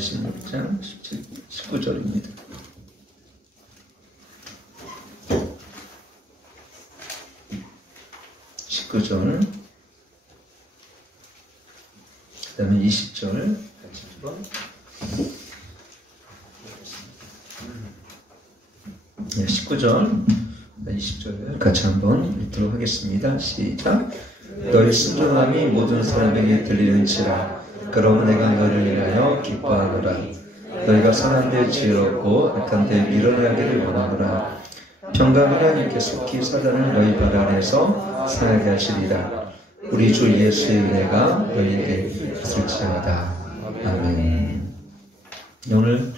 16장 19절입니다. 그 다음에 20절 같이 한번 19절 20절 같이 한번 읽도록 하겠습니다. 시작. 너희 순종함이 모든 사람에게 들리는지라 그러므로 내가 너희를 인하여 기뻐하노라. 너희가 선한 데 지혜롭고 악한 데 밀어내기를 원하노라. 평강 하나님께 속히 사단을 너희 발 아래에서 상하게 하시리라. 우리 주 예수의 은혜가 너희에게 있을지어다. 아멘. 오늘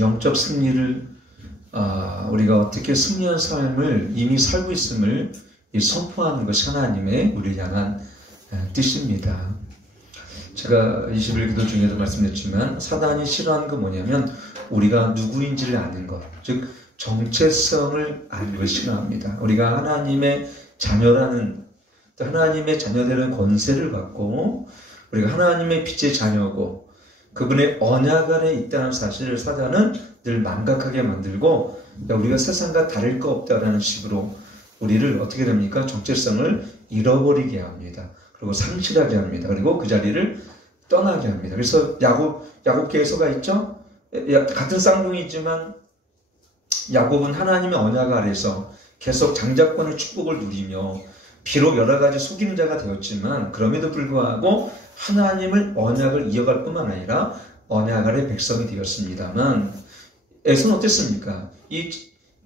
영적 승리를 우리가 어떻게 승리한 삶을 이미 살고 있음을 선포하는 것이 하나님의 우리를 향한 뜻입니다. 제가 21 기도 중에도 말씀드렸지만 사단이 싫어하는 건 뭐냐면 우리가 누구인지를 아는 것, 즉 정체성을 아는 것을 싫어합니다. 우리가 하나님의 자녀라는, 하나님의 자녀되는 권세를 갖고 우리가 하나님의 빛의 자녀고 그분의 언약 아래 있다는 사실을 사단은 늘 망각하게 만들고 우리가 세상과 다를 거 없다라는 식으로 우리를 어떻게 됩니까? 정체성을 잃어버리게 합니다. 그리고 상실하게 합니다. 그리고 그 자리를 떠나게 합니다. 그래서 야곱계에서가 있죠? 같은 쌍둥이지만 야곱은 하나님의 언약 아래서 계속 장자권의 축복을 누리며 비록 여러 가지 속이는 자가 되었지만 그럼에도 불구하고 하나님을 언약을 이어갈 뿐만 아니라 언약 아래 백성이 되었습니다만 에서는 어땠습니까? 이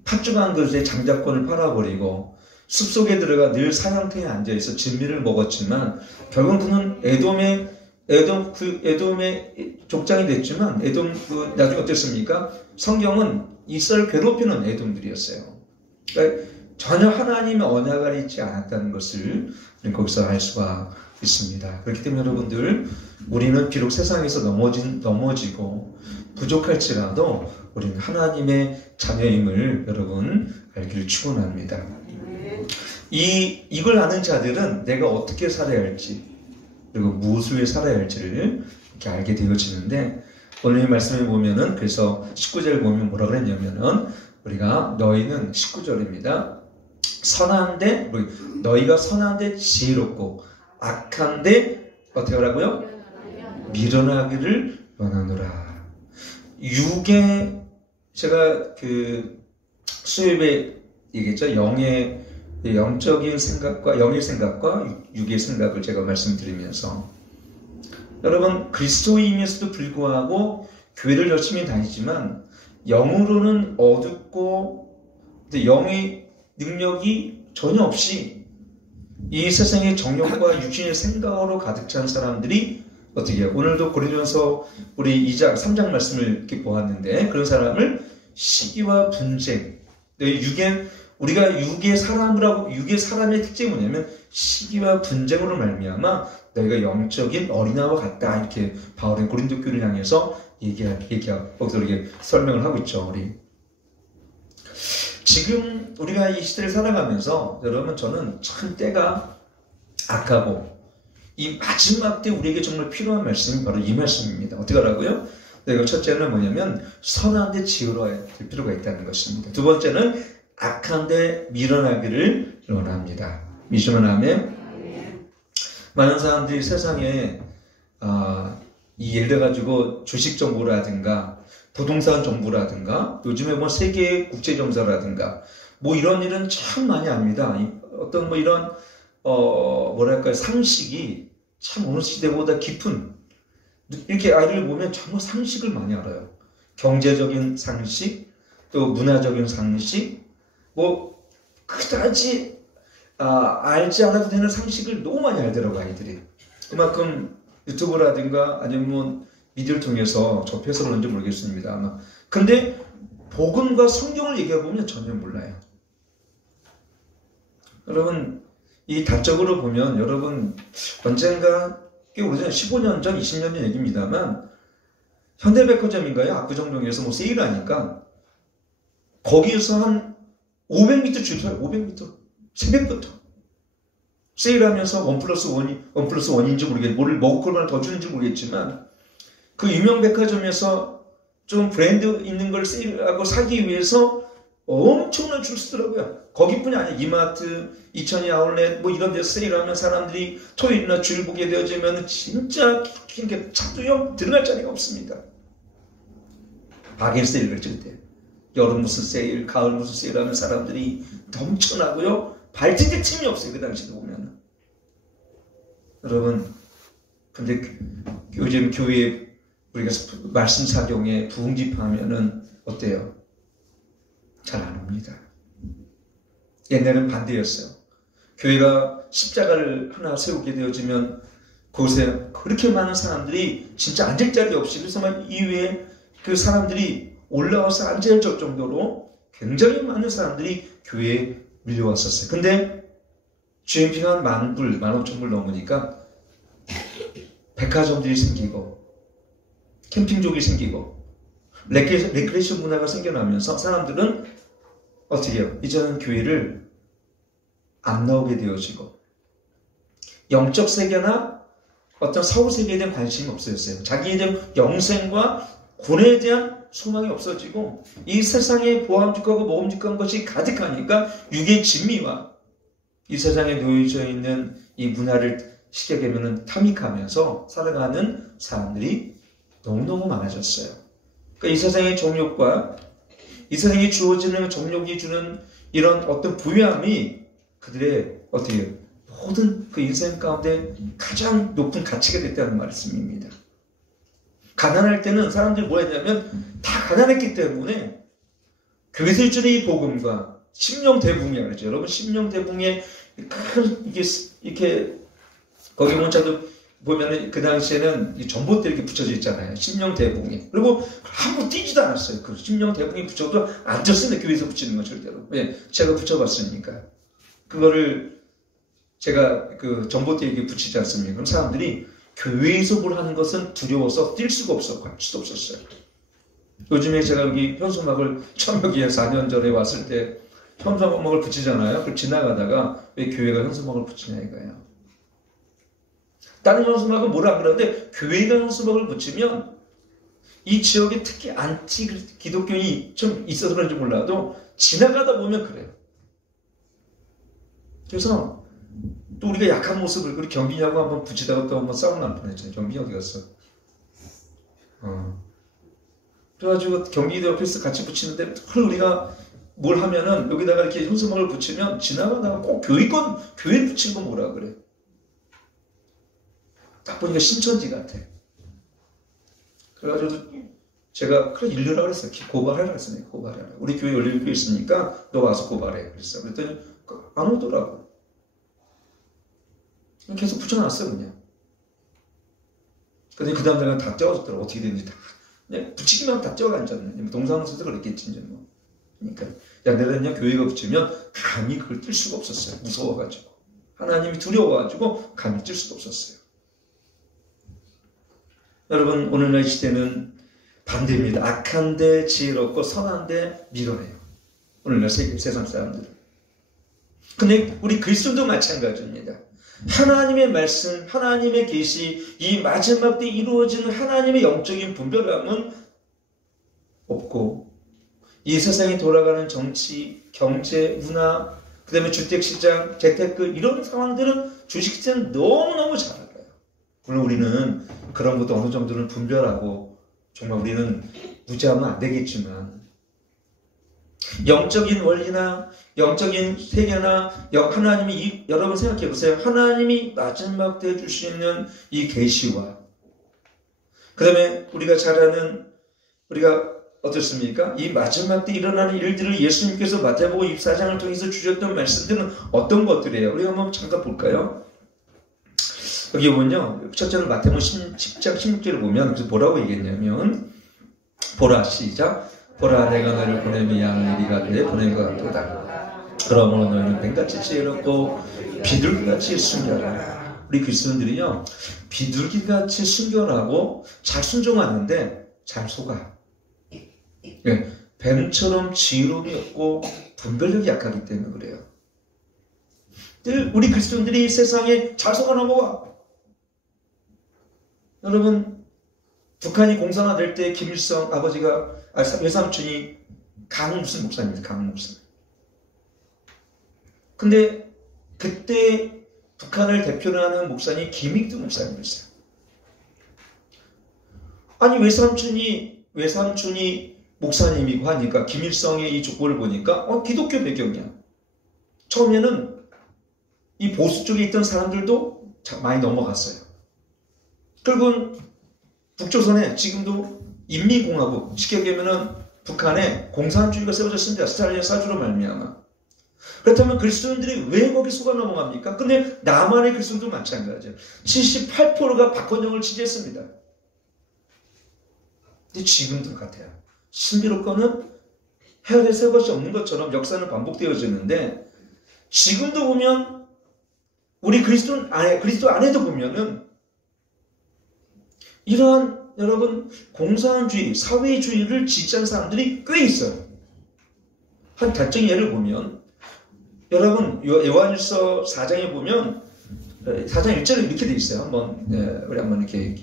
팥죽한 그릇에 장자권을 팔아버리고 숲속에 들어가 늘 사냥터에 앉아있어 진미를 먹었지만 결국 그는 에돔의 족장이 됐지만 나중에 어땠습니까? 성경은 이스라엘 괴롭히는 에돔들이었어요. 그러니까 전혀 하나님의 언약 아래 있지 않았다는 것을 우리는 거기서 알 수가 있습니다. 그렇기 때문에 여러분들 우리는 비록 세상에서 넘어지고 부족할지라도 우리는 하나님의 자녀임을 여러분 알기를 축원합니다. 이걸 아는 자들은 내가 어떻게 살아야 할지 그리고 무엇을 위해 살아야 할지를 이렇게 알게 되어지는데 오늘 이 말씀에 보면은 그래서 19절 보면 뭐라 그랬냐면은 우리가 너희는 19절입니다. 선한데 너희가 선한데 지혜롭고 악한데 어떻게 하라고요? 밀어나기를 원하노라. 육의 제가 그 수요일에 얘기했죠. 영적인 생각과 영의 생각과 육의 생각을 제가 말씀드리면서 여러분 그리스도인에서도 불구하고 교회를 열심히 다니지만 영으로는 어둡고 영의 능력이 전혀 없이 이 세상의 정욕과 육신의 생각으로 가득 찬 사람들이 어떻게 해요? 오늘도 고린도전서 우리 2장 3장 말씀을 이렇게 보았는데 그런 사람을 시기와 분쟁 우리가 육의 사람의 특징이 뭐냐면 시기와 분쟁으로 말미암아 너희가 영적인 어린아이와 같다 이렇게 바울은 고린도 교회를 향해서 거기서 이렇게 설명을 하고 있죠. 우리 지금 우리가 이 시대를 살아가면서 여러분 저는 참 때가 악하고 이 마지막 때 우리에게 정말 필요한 말씀이 바로 이 말씀입니다. 어떻게 하라고요? 내가 첫째는 뭐냐면 선한데 지혜로워야 될 필요가 있다는 것입니다. 두 번째는 악한데 밀어나기를 원합니다. 믿으면 아멘. 많은 사람들이 세상에 예를 들어가지고 주식 정보라든가 부동산 정보라든가 요즘에 뭐 세계 국제 정사라든가 뭐 이런 일은 참 많이 압니다. 어떤 뭐 이런 뭐랄까요 상식이 참 어느 시대보다 깊은 이렇게 아이를 보면 정말 상식을 많이 알아요. 경제적인 상식 또 문화적인 상식 뭐 그다지 알지 않아도 되는 상식을 너무 많이 알더라고 아이들이. 그만큼 유튜브라든가 아니면 뭐 미디어를 통해서 접해서 그런지 모르겠습니다. 아마. 근데 복음과 성경을 얘기해 보면 전혀 몰라요. 여러분 이 다적으로 보면 여러분 언젠가 꽤 오래전 15년 전 20년 전 얘기입니다만 현대백화점인가요? 압구정동에서 뭐 세일하니까 거기에서 한 500m 줄 서요. 500m 새벽부터 세일하면서 원 플러스 원인지 모르겠고, 뭐를 먹을 걸만 더 주는지 모르겠지만, 그 유명 백화점에서 좀 브랜드 있는 걸 세일하고 사기 위해서 엄청난 줄 서더라고요. 거기뿐이 아니에요. 이마트, 이천이 아울렛 뭐 이런 데서 세일하면 사람들이 토요일이나 주일 보게 되어지면 진짜 차도요 들어갈 자리가 없습니다. 박일 세일을 찍을 때 여름 무슨 세일, 가을 무슨 세일하면 사람들이 넘쳐나고요. 발디딜 틈이 없어요. 그 당시에 보면. 여러분, 근데 요즘 교회 우리가 말씀 사경에 부흥 집회하면은 어때요? 잘 안 옵니다. 옛날에는 반대였어요. 교회가 십자가를 하나 세우게 되어지면 그곳에 그렇게 많은 사람들이 진짜 앉을 자리 없이, 그래서 막 이외에 그 사람들이 올라와서 앉을 정도로 굉장히 많은 사람들이 교회에 밀려왔었어요. 근데 GMP가 10,000불, 15,000불 넘으니까 백화점들이 생기고 캠핑족이 생기고 레크레이션 문화가 생겨나면서 사람들은 어떻게 해요? 이제는 교회를 안 나오게 되어지고 영적 세계나 어떤 사후 세계에 대한 관심이 없어졌어요. 자기에 대한 영생과 구원에 대한 소망이 없어지고 이 세상에 보암직하고 모험직한 것이 가득하니까 육의 진미와 이 세상에 놓여져 있는 이 문화를 시작하면 탐닉하면서 살아가는 사람들이 너무너무 많아졌어요. 그러니까 이 세상의 정욕과 이 세상에 주어지는 정욕이 주는 이런 어떤 부유함이 그들의 어떻게 모든 그 인생 가운데 가장 높은 가치가 됐다는 말씀입니다. 가난할 때는 사람들이 뭐 했냐면 다 가난했기 때문에 교회에서 주는 이 복음과 심령대붕이라고 그러죠. 여러분 심령대붕에 큰 이렇게 거기 문자도 보면은 그 당시에는 이 전봇대 이렇게 붙여져 있잖아요. 심령대붕에. 그리고 한번 뛰지도 않았어요. 그 심령대붕에 붙여도 앉았어요. 교회에서 붙이는 건 절대로. 왜? 제가 붙여봤으니까. 그거를 제가 그 전봇대에 이렇게 붙이지 않습니까? 그럼 사람들이 교회에서 뭘 하는 것은 두려워서 뛸 수가 없어. 갈 수도 없었어요. 요즘에 제가 여기 현수막을 처음 여기에 4년 전에 왔을 때 현수막을 붙이잖아요. 그걸 지나가다가 왜 교회가 현수막을 붙이냐 이거예요. 다른 현수막은 뭐라 그러는데 교회가 현수막을 붙이면 이 지역에 특히 안티 기독교인이 좀 있어서 그런지 몰라도 지나가다 보면 그래요. 그래서 또 우리가 약한 모습을 우리 경빈이하고 한번 붙이다가 또 한번 싸움 날 뻔했잖아요. 경빈이 어디 갔어? 그래가지고 경빈이 옆에서 같이 붙이는데 그걸 우리가 뭘 하면은 여기다가 이렇게 현수막을 붙이면 지나가다가 꼭 교회 붙인 거 뭐라 그래? 딱 보니까 신천지 같아. 그래가지고 제가 그래 일러라 그랬어요. 고발하라 그랬어요. 고발하라. 우리 교회 열린교회 있으니까 너 와서 고발해. 그랬어. 그랬더니 안 오더라고. 계속 붙여놨어요 그냥. 근데 그 다음 날은 다 떼어졌더라고. 어떻게 됐는지 다. 그냥 붙이기만 하면 다 떼어가잖아요. 동사무소에서 그랬겠지 이제 뭐. 그러니까 야 내가 교회가 붙이면 감히 그걸 뛸 수가 없었어요. 무서워가지고. 하나님이 두려워가지고 감히 뛸 수가 없었어요. 여러분 오늘날 시대는 반대입니다. 악한데 지혜롭고 선한데 밀어내요. 오늘날 세상 사람들은. 근데 우리 그리스도도 마찬가지입니다. 하나님의 말씀, 하나님의 계시, 이 마지막 때 이루어지는 하나님의 영적인 분별함은 없고 이 세상에 돌아가는 정치, 경제, 문화, 그 다음에 주택시장, 재테크 이런 상황들은 주식시장은 너무너무 잘 알아요. 물론 우리는 그런 것도 어느 정도는 분별하고 정말 우리는 무지하면 안 되겠지만 영적인 원리나 영적인 세계나 하나님이 여러분 생각해 보세요. 하나님이 마지막 때 줄 수 있는 이 계시와 그 다음에 우리가 잘 아는 우리가 어떻습니까? 이 마지막 때 일어나는 일들을 예수님께서 마태복음 24장을 통해서 주셨던 말씀들은 어떤 것들이에요? 우리가 한번 잠깐 볼까요? 여기 보면요. 첫째는 마태복음 10장 16절을 보면 그래서 뭐라고 얘기했냐면 보라 시작 보라 내가 너를 보내면 양을 네가 내 보낸 것 같도다. 그러므로 너희는 뱀같이 지혜롭고 비둘기같이 순결하라. 우리 그리스도인들이요. 비둘기같이 순결하고 잘 순종하는데 잘 속아. 네, 뱀처럼 지혜로움이 없고 분별력이 약하기 때문에 그래요. 늘 우리 그리스도인들이 세상에 잘 속아 넘어와. 여러분, 북한이 공산화될 때 김일성 아버지가, 외삼촌이 강무슨 목사님입니다. 강무슨. 근데 그때 북한을 대표로 하는 목사님이 김익두 목사님이었어요. 아니, 외삼촌이 목사님이고 하니까 김일성의 이 족보를 보니까 기독교 배경이야. 처음에는 이 보수 쪽에 있던 사람들도 많이 넘어갔어요. 결국은 북조선에 지금도 인민공화국, 쉽게 얘기하면 북한에 공산주의가 세워졌습니다. 스탈린의 사주로 말미암아. 그렇다면 그리스도인들이 왜 거기 속아 넘어갑니까? 근데 남한의 그리스도인도 마찬가지예요. 78%가 박헌영을 지지했습니다. 근데 지금도 같아요. 신비롭고는 헤아릴 새 것이 없는 것처럼 역사는 반복되어지는데, 지금도 보면 우리 그리스도 안에도 보면은 이러한 여러분 공산주의, 사회주의를 지지하는 사람들이 꽤 있어요. 한 단적인 예를 보면, 여러분 요한일서 4장에 보면 4장 1절에 이렇게 돼 있어요. 우리 한번 이렇게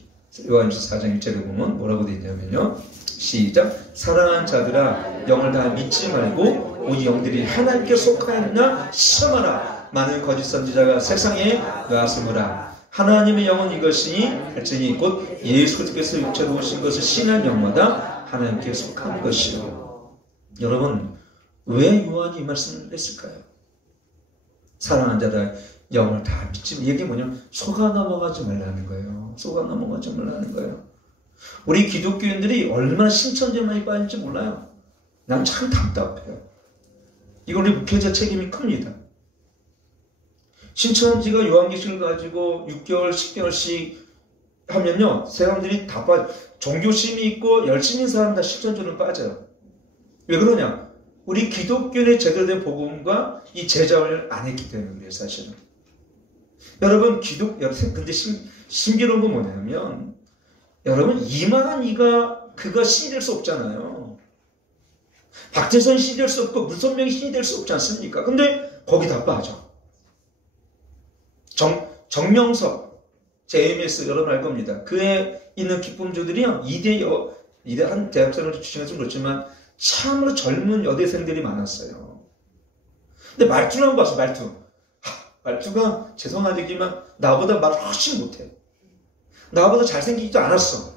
요한일서 4장 1절에 보면 뭐라고 돼 있냐면요. 시작. 사랑하는 자들아, 영을 다 믿지 말고 오직 영들이 하나님께 속하였나 시험하라. 많은 거짓 선지자가 세상에 나왔으므라. 하나님의 영은 이것이니 할지니 곧 예수 그리스도께서 육체로 오신 것을 신한 영마다 하나님께 속한 것이요. 여러분, 왜 요한이 이 말씀을 했을까요? 사랑하는 자들 영을 다 믿지. 이게 뭐냐면 속아 넘어가지 말라는 거예요. 속아 넘어가지 말라는 거예요. 우리 기독교인들이 얼마나 신천지에 빠진지 몰라요. 난 참 답답해요. 이건 우리 목회자 책임이 큽니다. 신천지가 요한계시를 가지고 6개월, 10개월씩 하면요, 사람들이 다 빠져. 종교심이 있고 열심인 사람 다 신천지로 빠져요. 왜 그러냐? 우리 기독교의 제대로 된 복음과 이 제자훈련을 안 했기 때문이에요, 사실은. 여러분, 근데 신비로운 건 뭐냐면, 여러분, 이만한 그가 신이 될 수 없잖아요. 박태선 신이 될 수 없고, 문선명이 신이 될 수 없지 않습니까? 근데 거기 다 빠져. 정명석, JMS 여러분 알 겁니다. 그에 있는 기쁨주들이요, 이대한 대학생을 주시면 좀 그렇지만, 참으로 젊은 여대생들이 많았어요. 근데 말투를 한번 봤어, 말투가 죄송하지만 나보다 말을 훨씬 못해. 나보다 잘생기지도 않았어.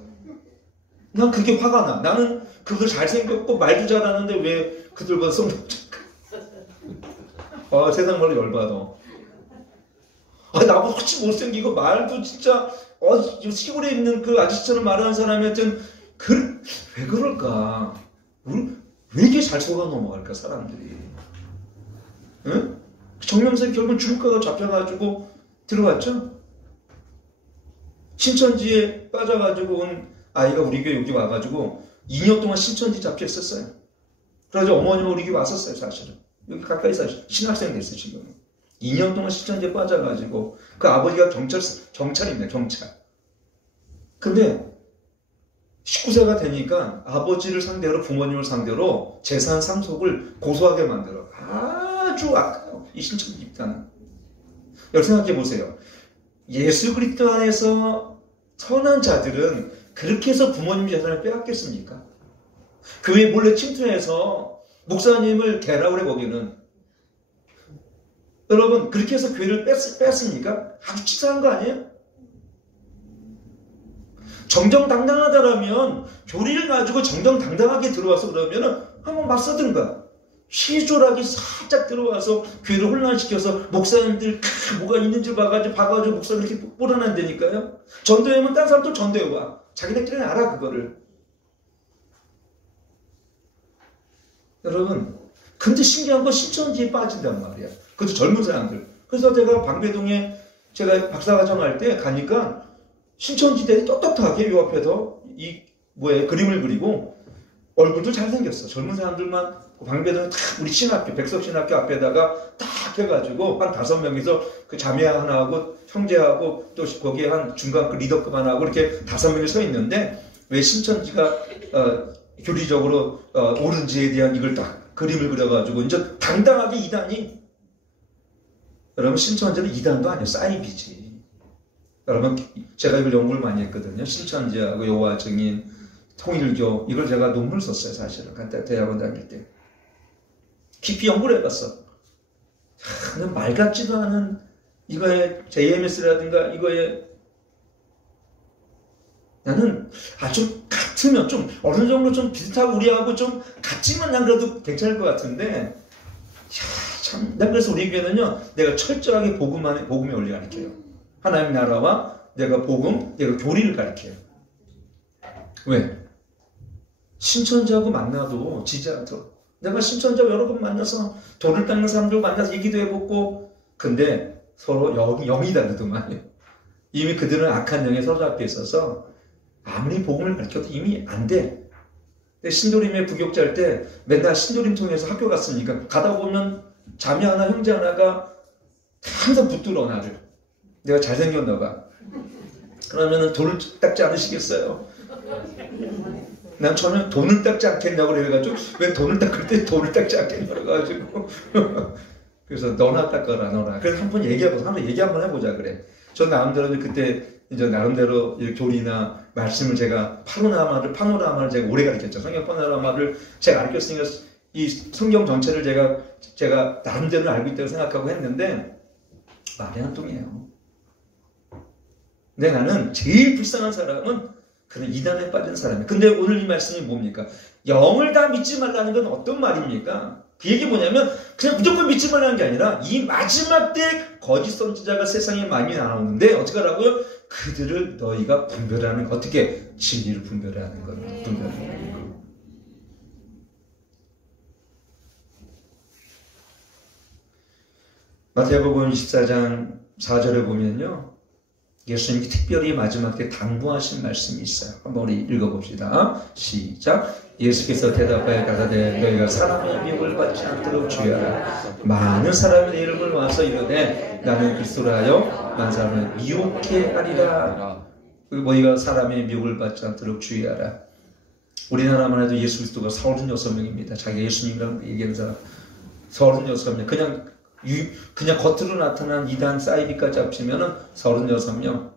난 그게 화가 나. 나는 그들 잘생겼고 말도 잘하는데 왜 그들보다 성공적일까? 세상 말로 열받아. 나보다 훨씬 못생기고 말도 진짜 시골에 있는 그 아저씨처럼 말하는 사람한테는 왜 그럴까? 왜 이렇게 잘 속아 넘어갈까, 사람들이? 응? 정명석이 결국은 주가가 잡혀가지고 들어갔죠? 신천지에 빠져가지고 온 아이가 우리 교회 여기 와가지고 2년 동안 신천지 잡혀있었어요. 그래가지고 어머님은 우리 교회 왔었어요, 사실은. 여기 가까이 사실 신학생 됐어요, 지금. 2년 동안 신천지에 빠져가지고 그 아버지가 경찰입니다, 경찰. 근데 19세가 되니까 아버지를 상대로, 부모님을 상대로 재산 상속을 고소하게 만들어. 아주 악해요, 이 신천지 집단은. 여러분 생각해 보세요. 예수 그리스도 안에서 선한 자들은 그렇게 해서 부모님 재산을 빼앗겠습니까? 교회 몰래 침투해서 목사님을 개라고 해, 거기는. 여러분, 그렇게 해서 교회를 뺐습니까? 아주 치사한 거 아니에요? 정정당당하다라면 교리를 가지고 정정당당하게 들어와서 그러면은 한번 맞서든가. 시조라기 살짝 들어와서 교회를 혼란시켜서 목사님들 뭐가 있는지 봐가지고 목사님 이렇게 몰아낸다니까요. 전도회면 다른 사람도 전도회 와. 자기네끼리는 알아, 그거를. 여러분, 근데 신기한 건 신천지에 빠진단 말이야. 그것도 젊은 사람들. 그래서 제가 방배동에 제가 박사과정 할 때 가니까 신천지들이 떳떳하게 요 앞에서 그림을 그리고 얼굴도 잘생겼어. 젊은 사람들만 방배동에 딱 우리 신학교, 백석신학교 앞에다가 딱 해가지고 한 5명이서 그 자매 하나하고 형제하고 또 거기에 한 중간 그 리더급 하나하고 이렇게 5명이 서 있는데, 왜 신천지가 교리적으로 옳은지에 대한 이걸 딱 그림을 그려가지고 이제 당당하게 이단이 여러분 신천지는 이단도 아니에요. 사이비지. 여러분 제가 이걸 연구를 많이 했거든요. 신천지하고 여호와 증인, 통일교 이걸 제가 논문을 썼어요. 사실은 대학원 다닐 때. 깊이 연구를 해봤어. 말 같지도 않은 이거의 JMS라든가 이거의 나는 좀 같으면 좀 어느 정도 좀 비슷하고 우리하고 좀 같지만 난 그래도 괜찮을 것 같은데 참, 난 그래서 우리 교회는요 내가 철저하게 복음의 원리 가르쳐요. 하나님 나라와 내가 교리를 가르쳐요. 왜? 신천지하고 만나도 지지 않도록 내가 신천지하고 여러 번 만나서 돌을 닦는 사람들 만나서 얘기도 해보고 근데 서로 영이 다르더만 이미 그들은 악한 영에 서로 잡혀 있어서 아무리 복음을 가르쳐도 이미 안 돼. 근데 신도림에 부교육자 할 때 맨날 신도림 통해서 학교 갔으니까 가다 보면 자매 하나 형제 하나가 항상 붙들어 나를. 내가 잘생겼나 봐. 그러면은 돌을 닦지 않으시겠어요? 난 처음에 돈을 닦지 않겠냐고 그래가지고 왜 돈을 닦을 때 돈을 닦지 않겠냐고 그래가지고 그래서 너나 닦아라 너나. 그래서 한번 얘기 한번 해보자 그래. 저 나름대로 그때 이제 나름대로 교리나 말씀을 제가 파노라마를 제가 오래 가르쳤죠. 성경 파노라마를 제가 가르쳤으니까 이 성경 전체를 제가 나름대로 알고 있다고 생각하고 했는데 말이 안 통해요. 근데 나는 제일 불쌍한 사람은 그는 이단에 빠진 사람이에요. 근데 오늘 이 말씀이 뭡니까? 영을 다 믿지 말라는 건 어떤 말입니까? 그 얘기 뭐냐면 그냥 무조건 믿지 말라는 게 아니라 이 마지막 때 거짓 선지자가 세상에 많이 나오는데 어떻게 하라고요? 그들을 너희가 분별하는 거. 어떻게? 진리를 분별하는 거예요. 분별하는 거. 마태복음 24장 4절에 보면요. 예수님이 특별히 마지막 때 당부하신 말씀이 있어요. 한번 우리 읽어봅시다. 시작. 예수께서 대답하여 가라사대 너희가 사람의 미혹을 받지 않도록 주의하라. 많은 사람이 내 이름을 와서 이르되 나는 그리스도라 하여 많은 사람을 미혹해 하리라. 너희가 사람의 미혹을 받지 않도록 주의하라. 우리나라만 해도 예수 그리스도가 36명입니다. 자기가 예수님이라고 얘기하는 사람 36명. 그냥 겉으로 나타난 이단 사이비까지 합치면은 36명.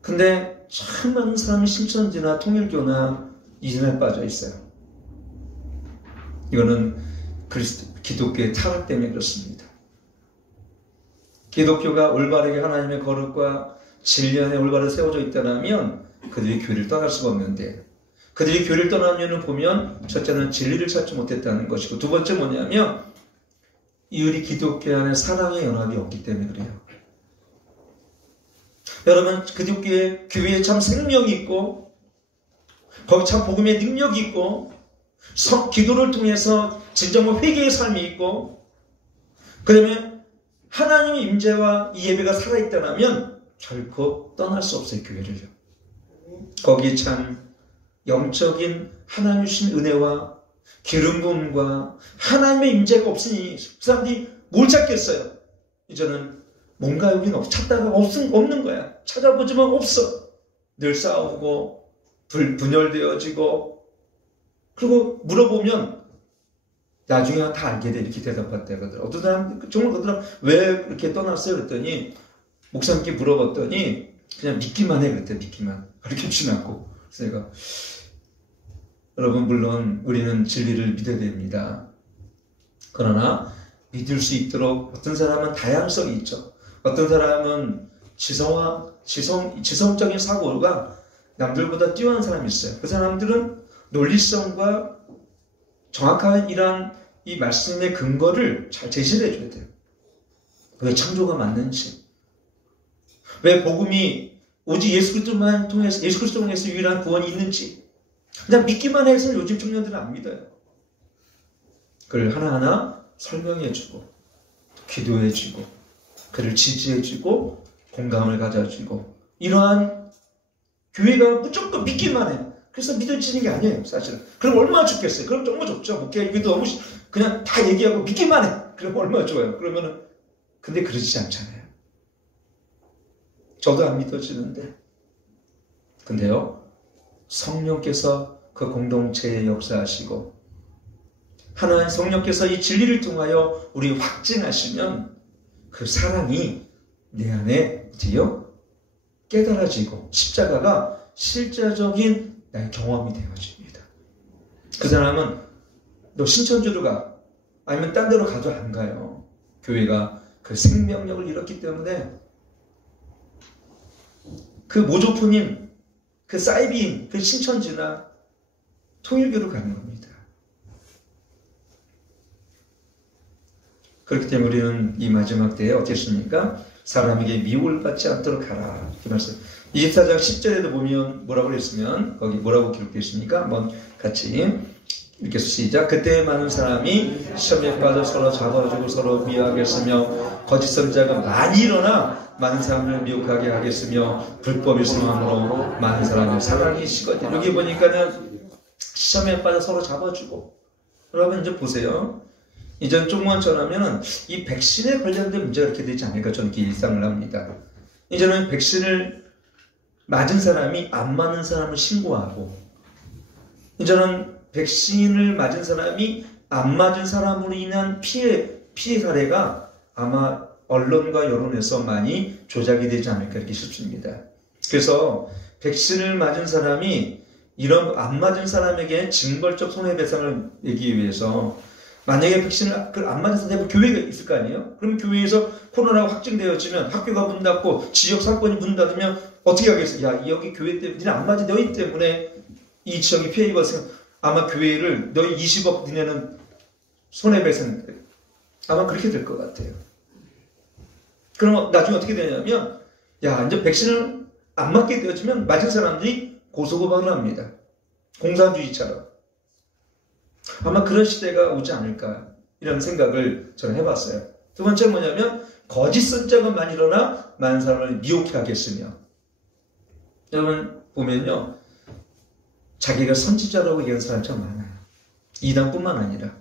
근데 참 많은 사람이 신천지나 통일교나 이단에 빠져 있어요. 이거는 기독교의 타락 때문에 그렇습니다. 기독교가 올바르게 하나님의 거룩과 진리 안에 올바르게 세워져 있다면 그들이 교회를 떠날 수가 없는데 그들이 교회를 떠난 이유는 보면 첫째는 진리를 찾지 못했다는 것이고 두 번째 뭐냐면 우리 기독교 안에 사랑의 연합이 없기 때문에 그래요. 여러분 교회에 참 생명이 있고 거기 참 복음의 능력이 있고 기도를 통해서 진정한 회개의 삶이 있고 그러면 하나님의 임재와 이 예배가 살아있다면 결코 떠날 수 없어요. 교회를요. 거기에 참 영적인 하나님 주신 은혜와 기름 부음과 하나님의 임재가 없으니 그 사람들이 뭘 찾겠어요? 이제는 뭔가 여기는 찾다가 없는 거야. 찾아보지만 없어. 늘 싸우고 분열되어지고 그리고 물어보면 나중에 다 알게 돼 이렇게 대답한다거든. 어떤 사람 정말 그들은 왜 이렇게 떠났어요? 그랬더니 목사님께 물어봤더니 그냥 믿기만 해 그랬대. 믿기만 가르쳐주지 않고. 그래서 내가 여러분 물론 우리는 진리를 믿어야 됩니다. 그러나 믿을 수 있도록 어떤 사람은 다양성이 있죠. 어떤 사람은 지성적인 사고가 남들보다 뛰어난 사람이 있어요. 그 사람들은 논리성과 정확한 이 말씀의 근거를 잘 제시를 해줘야 돼요. 왜 창조가 맞는지, 왜 복음이 오직 예수 그리스도만 통해서 유일한 구원이 있는지 그냥 믿기만 해서 요즘 청년들은 안 믿어요. 그걸 하나하나 설명해주고 기도해주고 그를 지지해주고 공감을 가져주고 이러한 교회가 무조건 믿기만 해. 그래서 믿어지는 게 아니에요. 사실은. 그럼 얼마나 좋겠어요. 그럼 정말 좋죠. 목회도 너무 그냥 다 얘기하고 믿기만 해. 그럼 얼마나 좋아요. 그러면은 근데 그러지 않잖아요. 저도 안 믿어지는데. 근데요. 성령께서 그 공동체에 역사하시고 하나님 성령께서 이 진리를 통하여 우리 확증하시면 그 사랑이 내 안에 어디요? 깨달아지고 십자가가 실제적인 나의 경험이 되어집니다. 그 사람은 너 신천지로 가 아니면 딴 데로 가도 안 가요. 교회가 그 생명력을 잃었기 때문에 그 모조품인 그 사이비인 그 신천지나 통일교로 가는 겁니다. 그렇기 때문에 우리는 이 마지막 때에 어떻습니까? 사람에게 미움을 받지 않도록 하라. 이렇게 말씀. 24장 10절에도 보면 뭐라고 그랬으면 거기 뭐라고 기록되어 있습니까? 한번 같이 이렇게 시작. 그때 많은 사람이 시험에 빠져 서로 잡아주고 서로 미워하겠으며 거짓 선자가 많이 일어나 많은 사람을 미혹하게 하겠으며 불법의 성함으로 많은 사람을 사랑이 식어져. 여기 보니까는 시험에 빠져 서로 잡아주고. 여러분 이제 보세요. 이전 조금만 전하면은 이 백신에 관련된 문제가 이렇게 되지 않을까 저는 이렇게 일상을 합니다. 이제는 백신을 맞은 사람이 안 맞는 사람을 신고하고, 이제는 백신을 맞은 사람이 안 맞은 사람으로 인한 피해 사례가 아마 언론과 여론에서 많이 조작이 되지 않을까 이렇게 싶습니다. 그래서 백신을 맞은 사람이 이런 안 맞은 사람에게 징벌적 손해배상을 내기 위해서 만약에 백신을 안 맞은 사람이 교회가 있을 거 아니에요? 그럼 교회에서 코로나가 확진되어지면 학교가 문 닫고 지역 상권이 문 닫으면 어떻게 하겠어요? 야, 여기 교회 때문에 니네 안 맞은 너희 때문에 이 지역이 피해 입었으면 아마 교회를 너희 20억 니네는 손해배상 아마 그렇게 될 것 같아요. 그럼 나중에 어떻게 되냐면 야 이제 백신을 안 맞게 되어지면 맞은 사람들이 고소고발을 합니다. 공산주의처럼. 아마 그런 시대가 오지 않을까 이런 생각을 저는 해봤어요. 두 번째 뭐냐면 거짓 선자가 많이 일어나 많은 사람을 미혹해 하겠으며, 여러분 보면요 자기가 선지자라고 얘기하는 사람이 참 많아요. 이단뿐만 아니라.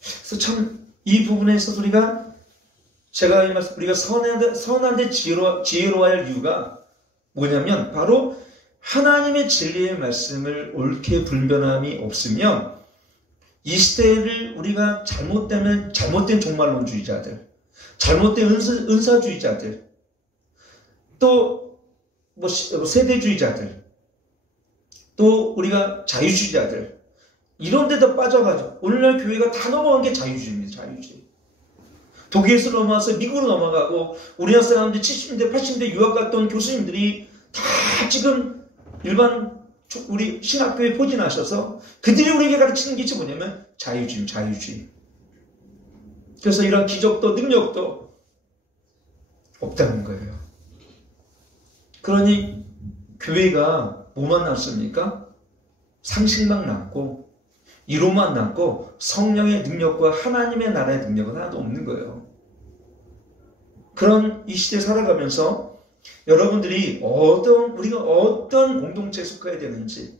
그래서 참 이 부분에 있어서 제가 이 말씀 우리가 선한데 지혜로워야 할 이유가 뭐냐면 바로 하나님의 진리의 말씀을 옳게 분별함이 없으면 이 시대를 우리가 잘못된 종말론주의자들, 잘못된 은사주의자들, 또 뭐 세대주의자들, 또 우리가 자유주의자들 이런 데다 빠져가지고 오늘날 교회가 다 넘어간 게 자유주의입니다. 자유주의. 독일에서 넘어와서 미국으로 넘어가고 우리나라 사람들 70대 80대 유학 갔던 교수님들이 다 지금 일반 우리 신학교에 포진하셔서 그들이 우리에게 가르치는 게 뭐냐면 자유주의. 그래서 이런 기적도 능력도 없다는 거예요. 그러니 교회가 뭐만 남습니까? 상식만 남고 이론만 남고 성령의 능력과 하나님의 나라의 능력은 하나도 없는 거예요. 그런 이 시대에 살아가면서 여러분들이 우리가 어떤 공동체에 속해야 되는지,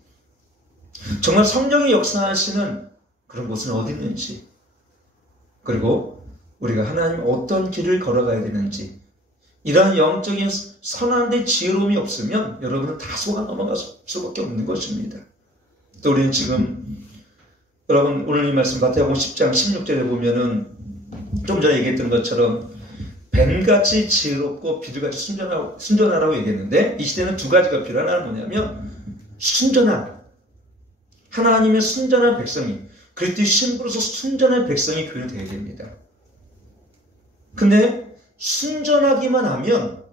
정말 성령이 역사하시는 그런 곳은 어디 있는지, 그리고 우리가 하나님 어떤 길을 걸어가야 되는지, 이러한 영적인 선한데 지혜로움이 없으면 여러분은 다 속아 넘어갈 수밖에 없는 것입니다. 또 우리는 지금 여러분 오늘 이 말씀 마태복음 10장 16절에 보면은 좀 전에 얘기했던 것처럼 뱀같이 지혜롭고 비둘같이 순전하라고 얘기했는데, 이 시대는 두 가지가 필요한. 하나는 뭐냐면 순전한 하나님의 순전한 백성이, 그리스도의 신부로서 순전한 백성이 교회는 되어야 됩니다. 근데 순전하기만 하면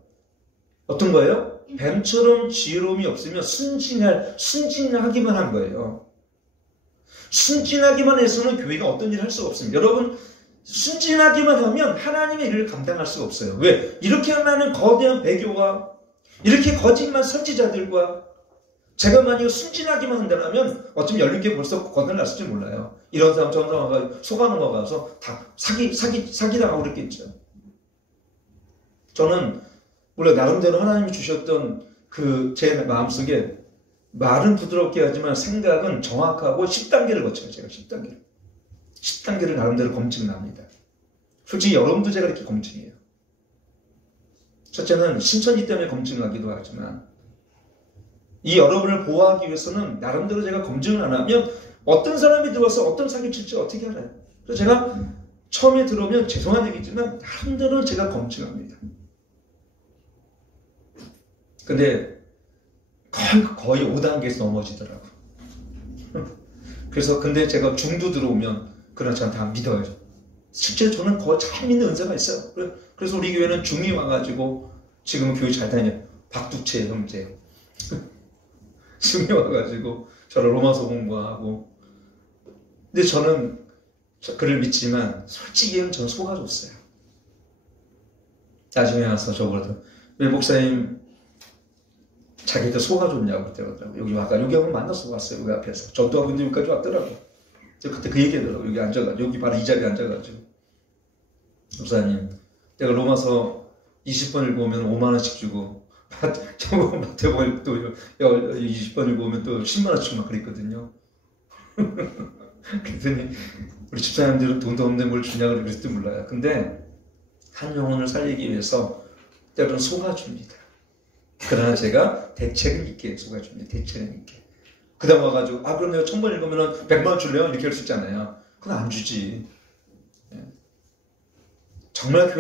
어떤 거예요? 뱀처럼 지혜로움이 없으면 순진하기만 한 거예요. 순진하기만 해서는 교회가 어떤 일을 할 수가 없습니다. 여러분 순진하기만 하면 하나님의 일을 감당할 수가 없어요. 왜? 이렇게 많은 거대한 배교와 이렇게 거짓말 선지자들과 제가 만약에 순진하기만 한다면 어쩌면 열린게 벌써 거덜났을지 몰라요. 이런 사람 저런 사람 속아 넘어가서 다 사기당하고 그랬겠죠. 저는 물론 나름대로 하나님이 주셨던 그 제 마음속에 말은 부드럽게 하지만 생각은 정확하고 10단계를 거쳐요. 제가 10단계를 나름대로 검증합니다. 솔직히 여러분도 제가 이렇게 검증해요. 첫째는 신천지 때문에 검증하기도 하지만 이 여러분을 보호하기 위해서는 나름대로 제가 검증을 안 하면 어떤 사람이 들어와서 어떤 사기 칠지 어떻게 알아요? 그래서 제가 처음에 들어오면 죄송한 얘기지만 나름대로 제가 검증합니다. 근데 거의 5단계에서 넘어지더라고. 그래서 근데 제가 중도 들어오면 그런 저는 다 믿어요. 실제 저는 거의 잘 믿는 은사가 있어요. 그래서 우리 교회는 중이 와가지고 지금은 교회 잘 다녀요. 박두채 형제 중이 와가지고 저를 로마서 공부하고. 근데 저는 그를 믿지만 솔직히 저는 속아줬어요. 나중에 와서 저보고 왜 목사님 자기도 속아줬냐고 그러더라고요. 여기 한번 만나서 왔어요. 여기 앞에서. 전도하고 있는데 여기까지 왔더라고요. 저 그때 그 얘기 하더라고요. 여기 앉아가지고. 여기 바로 이 자리에 앉아가지고. 목사님, 내가 로마서 20번 읽으면 5만원씩 주고, 마태복음 또 20번 읽으면 또 10만원씩 막 그랬거든요. 그랬더니 우리 집사님들은 돈도 없는데 뭘 주냐고 그랬을지 몰라요. 근데 한 영혼을 살리기 위해서 때로는 속아줍니다. 그러나 제가 대책을 있게 속아줍니다. 대책을 있게. 그 다음 와가지고 그럼 내가 1000번 읽으면 100만원 줄래요? 이렇게 할 수 있잖아요. 그건 안 주지. 정말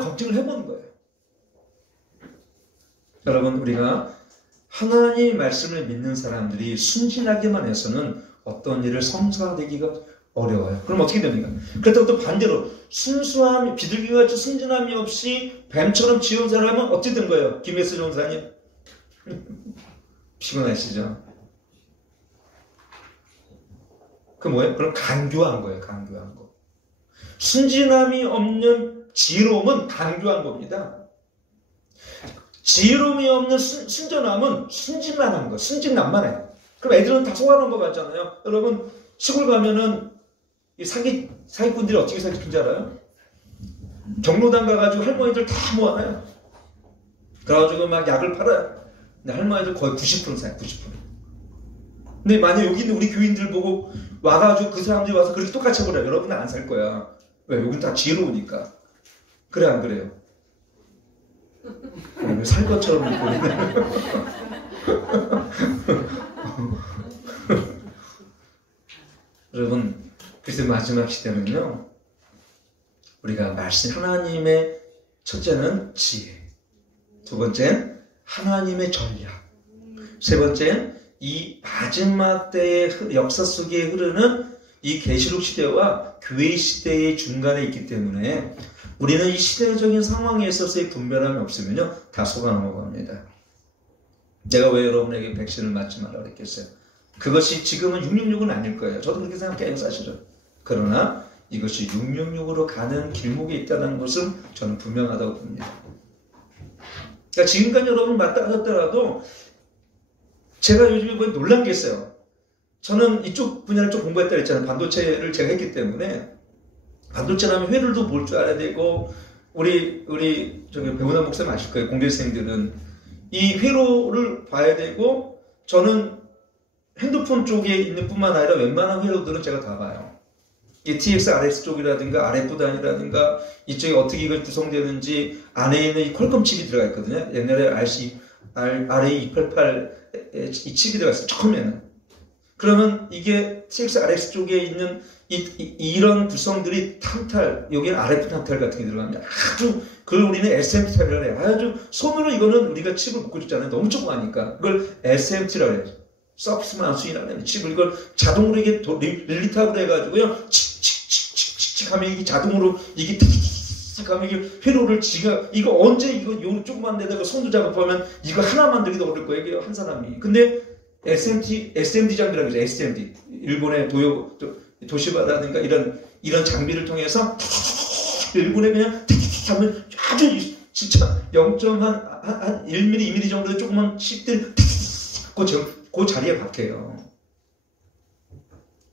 검증을 해보는 거예요. 여러분, 우리가 하나님의 말씀을 믿는 사람들이 순진하게만 해서는 어떤 일을 성사되기가 어려워요. 그럼 어떻게 됩니까? 그렇다고 또 반대로 순수함, 비둘기같이 순진함이 없이 뱀처럼 지은 사람은 어떻게 된 거예요? 김혜수 전사님 피곤하시죠? 그 뭐예요? 그럼 간교한 거예요. 간교한 거. 순진함이 없는 지혜로움은 간교한 겁니다. 지혜로움이 없는 순전함은 순진만한 거, 순진남만해요. 그럼 애들은 다 속아놓은 거 같잖아요. 여러분 시골 가면은 이 사기꾼들이 어떻게 사기꾼지 알아요? 경로당 가가지고 할머니들 다 모아놔요. 그래가지고 막 약을 팔아요. 근데 할머니들 거의 90% 사요. 90%. 근데 만약 여기 있는 우리 교인들 보고 와가지고 그 사람들이 와서 그렇게 똑같이 해버려요. 여러분은 안 살 거야. 왜? 여긴 다 지혜로우니까. 그래 안 그래요? 살 것처럼 보이네. 여러분, 그래서 마지막 시대는요, 우리가 말씀 하나님의 첫째는 지혜, 두 번째는 하나님의 전략, 세 번째는 이 마지막 때의 역사 속에 흐르는 이 계시록 시대와 교회 시대의 중간에 있기 때문에 우리는 이 시대적인 상황에 있어서의 분별함이 없으면요 다 속아 넘어갑니다. 내가 왜 여러분에게 백신을 맞지 말라고 그랬겠어요? 그것이 지금은 666은 아닐 거예요. 저도 그렇게 생각해요, 사실은. 그러나 이것이 666으로 가는 길목에 있다는 것은 저는 분명하다고 봅니다. 그러니까 지금까지 여러분 맞다 하셨더라도 제가 요즘에 놀란 게 있어요. 저는 이쪽 분야를 좀 공부했다 했잖아요. 반도체를 제가 했기 때문에 반도체라면 회로도 볼 줄 알아야 되고 우리 배우나 목사님 아실 거예요. 공대생들은 이 회로를 봐야 되고 저는 핸드폰 쪽에 있는 뿐만 아니라 웬만한 회로들은 제가 다 봐요. 이 TX, RX 쪽이라든가 RF 단이라든가 이쪽에 어떻게 이걸 구성되는지 안에 있는 이 퀄컴 칩이 들어가 있거든요. 옛날에 RA288 이 칩이 들어가 있어요. 처음에는. 그러면 이게 TX, RX 쪽에 있는 이런 구성들이 탄탈, 여기는 RF 탄탈 같은 게 들어갑니다. 아주 그걸 우리는 SMT 탄이라고 해요. 아주 손으로 이거는 우리가 칩을 묶고 있잖아요. 너무 조그마하니까 그걸 SMT라고 해요. 서비스만 수인하는 칩을 이걸 자동으로 이게 릴리탑으로 해가지고요. 칙칙칙칙칙 하면 이게 자동으로 이게 틱틱틱 하면 이게 회로를 지가 이거 언제 이거 요 조그만 데다가 손도 작업하면 이거 하나 만들기도 어려울 거예요. 이게 한 사람이. 근데 SMD 장비라고 하죠. SMD. 일본의 도시바라든가 이런 장비를 통해서 일본에 그냥 틱틱틱 하면 아주 진짜 0.1mm, 2mm 정도의 조그만 칩들 그 자리에 박혀요.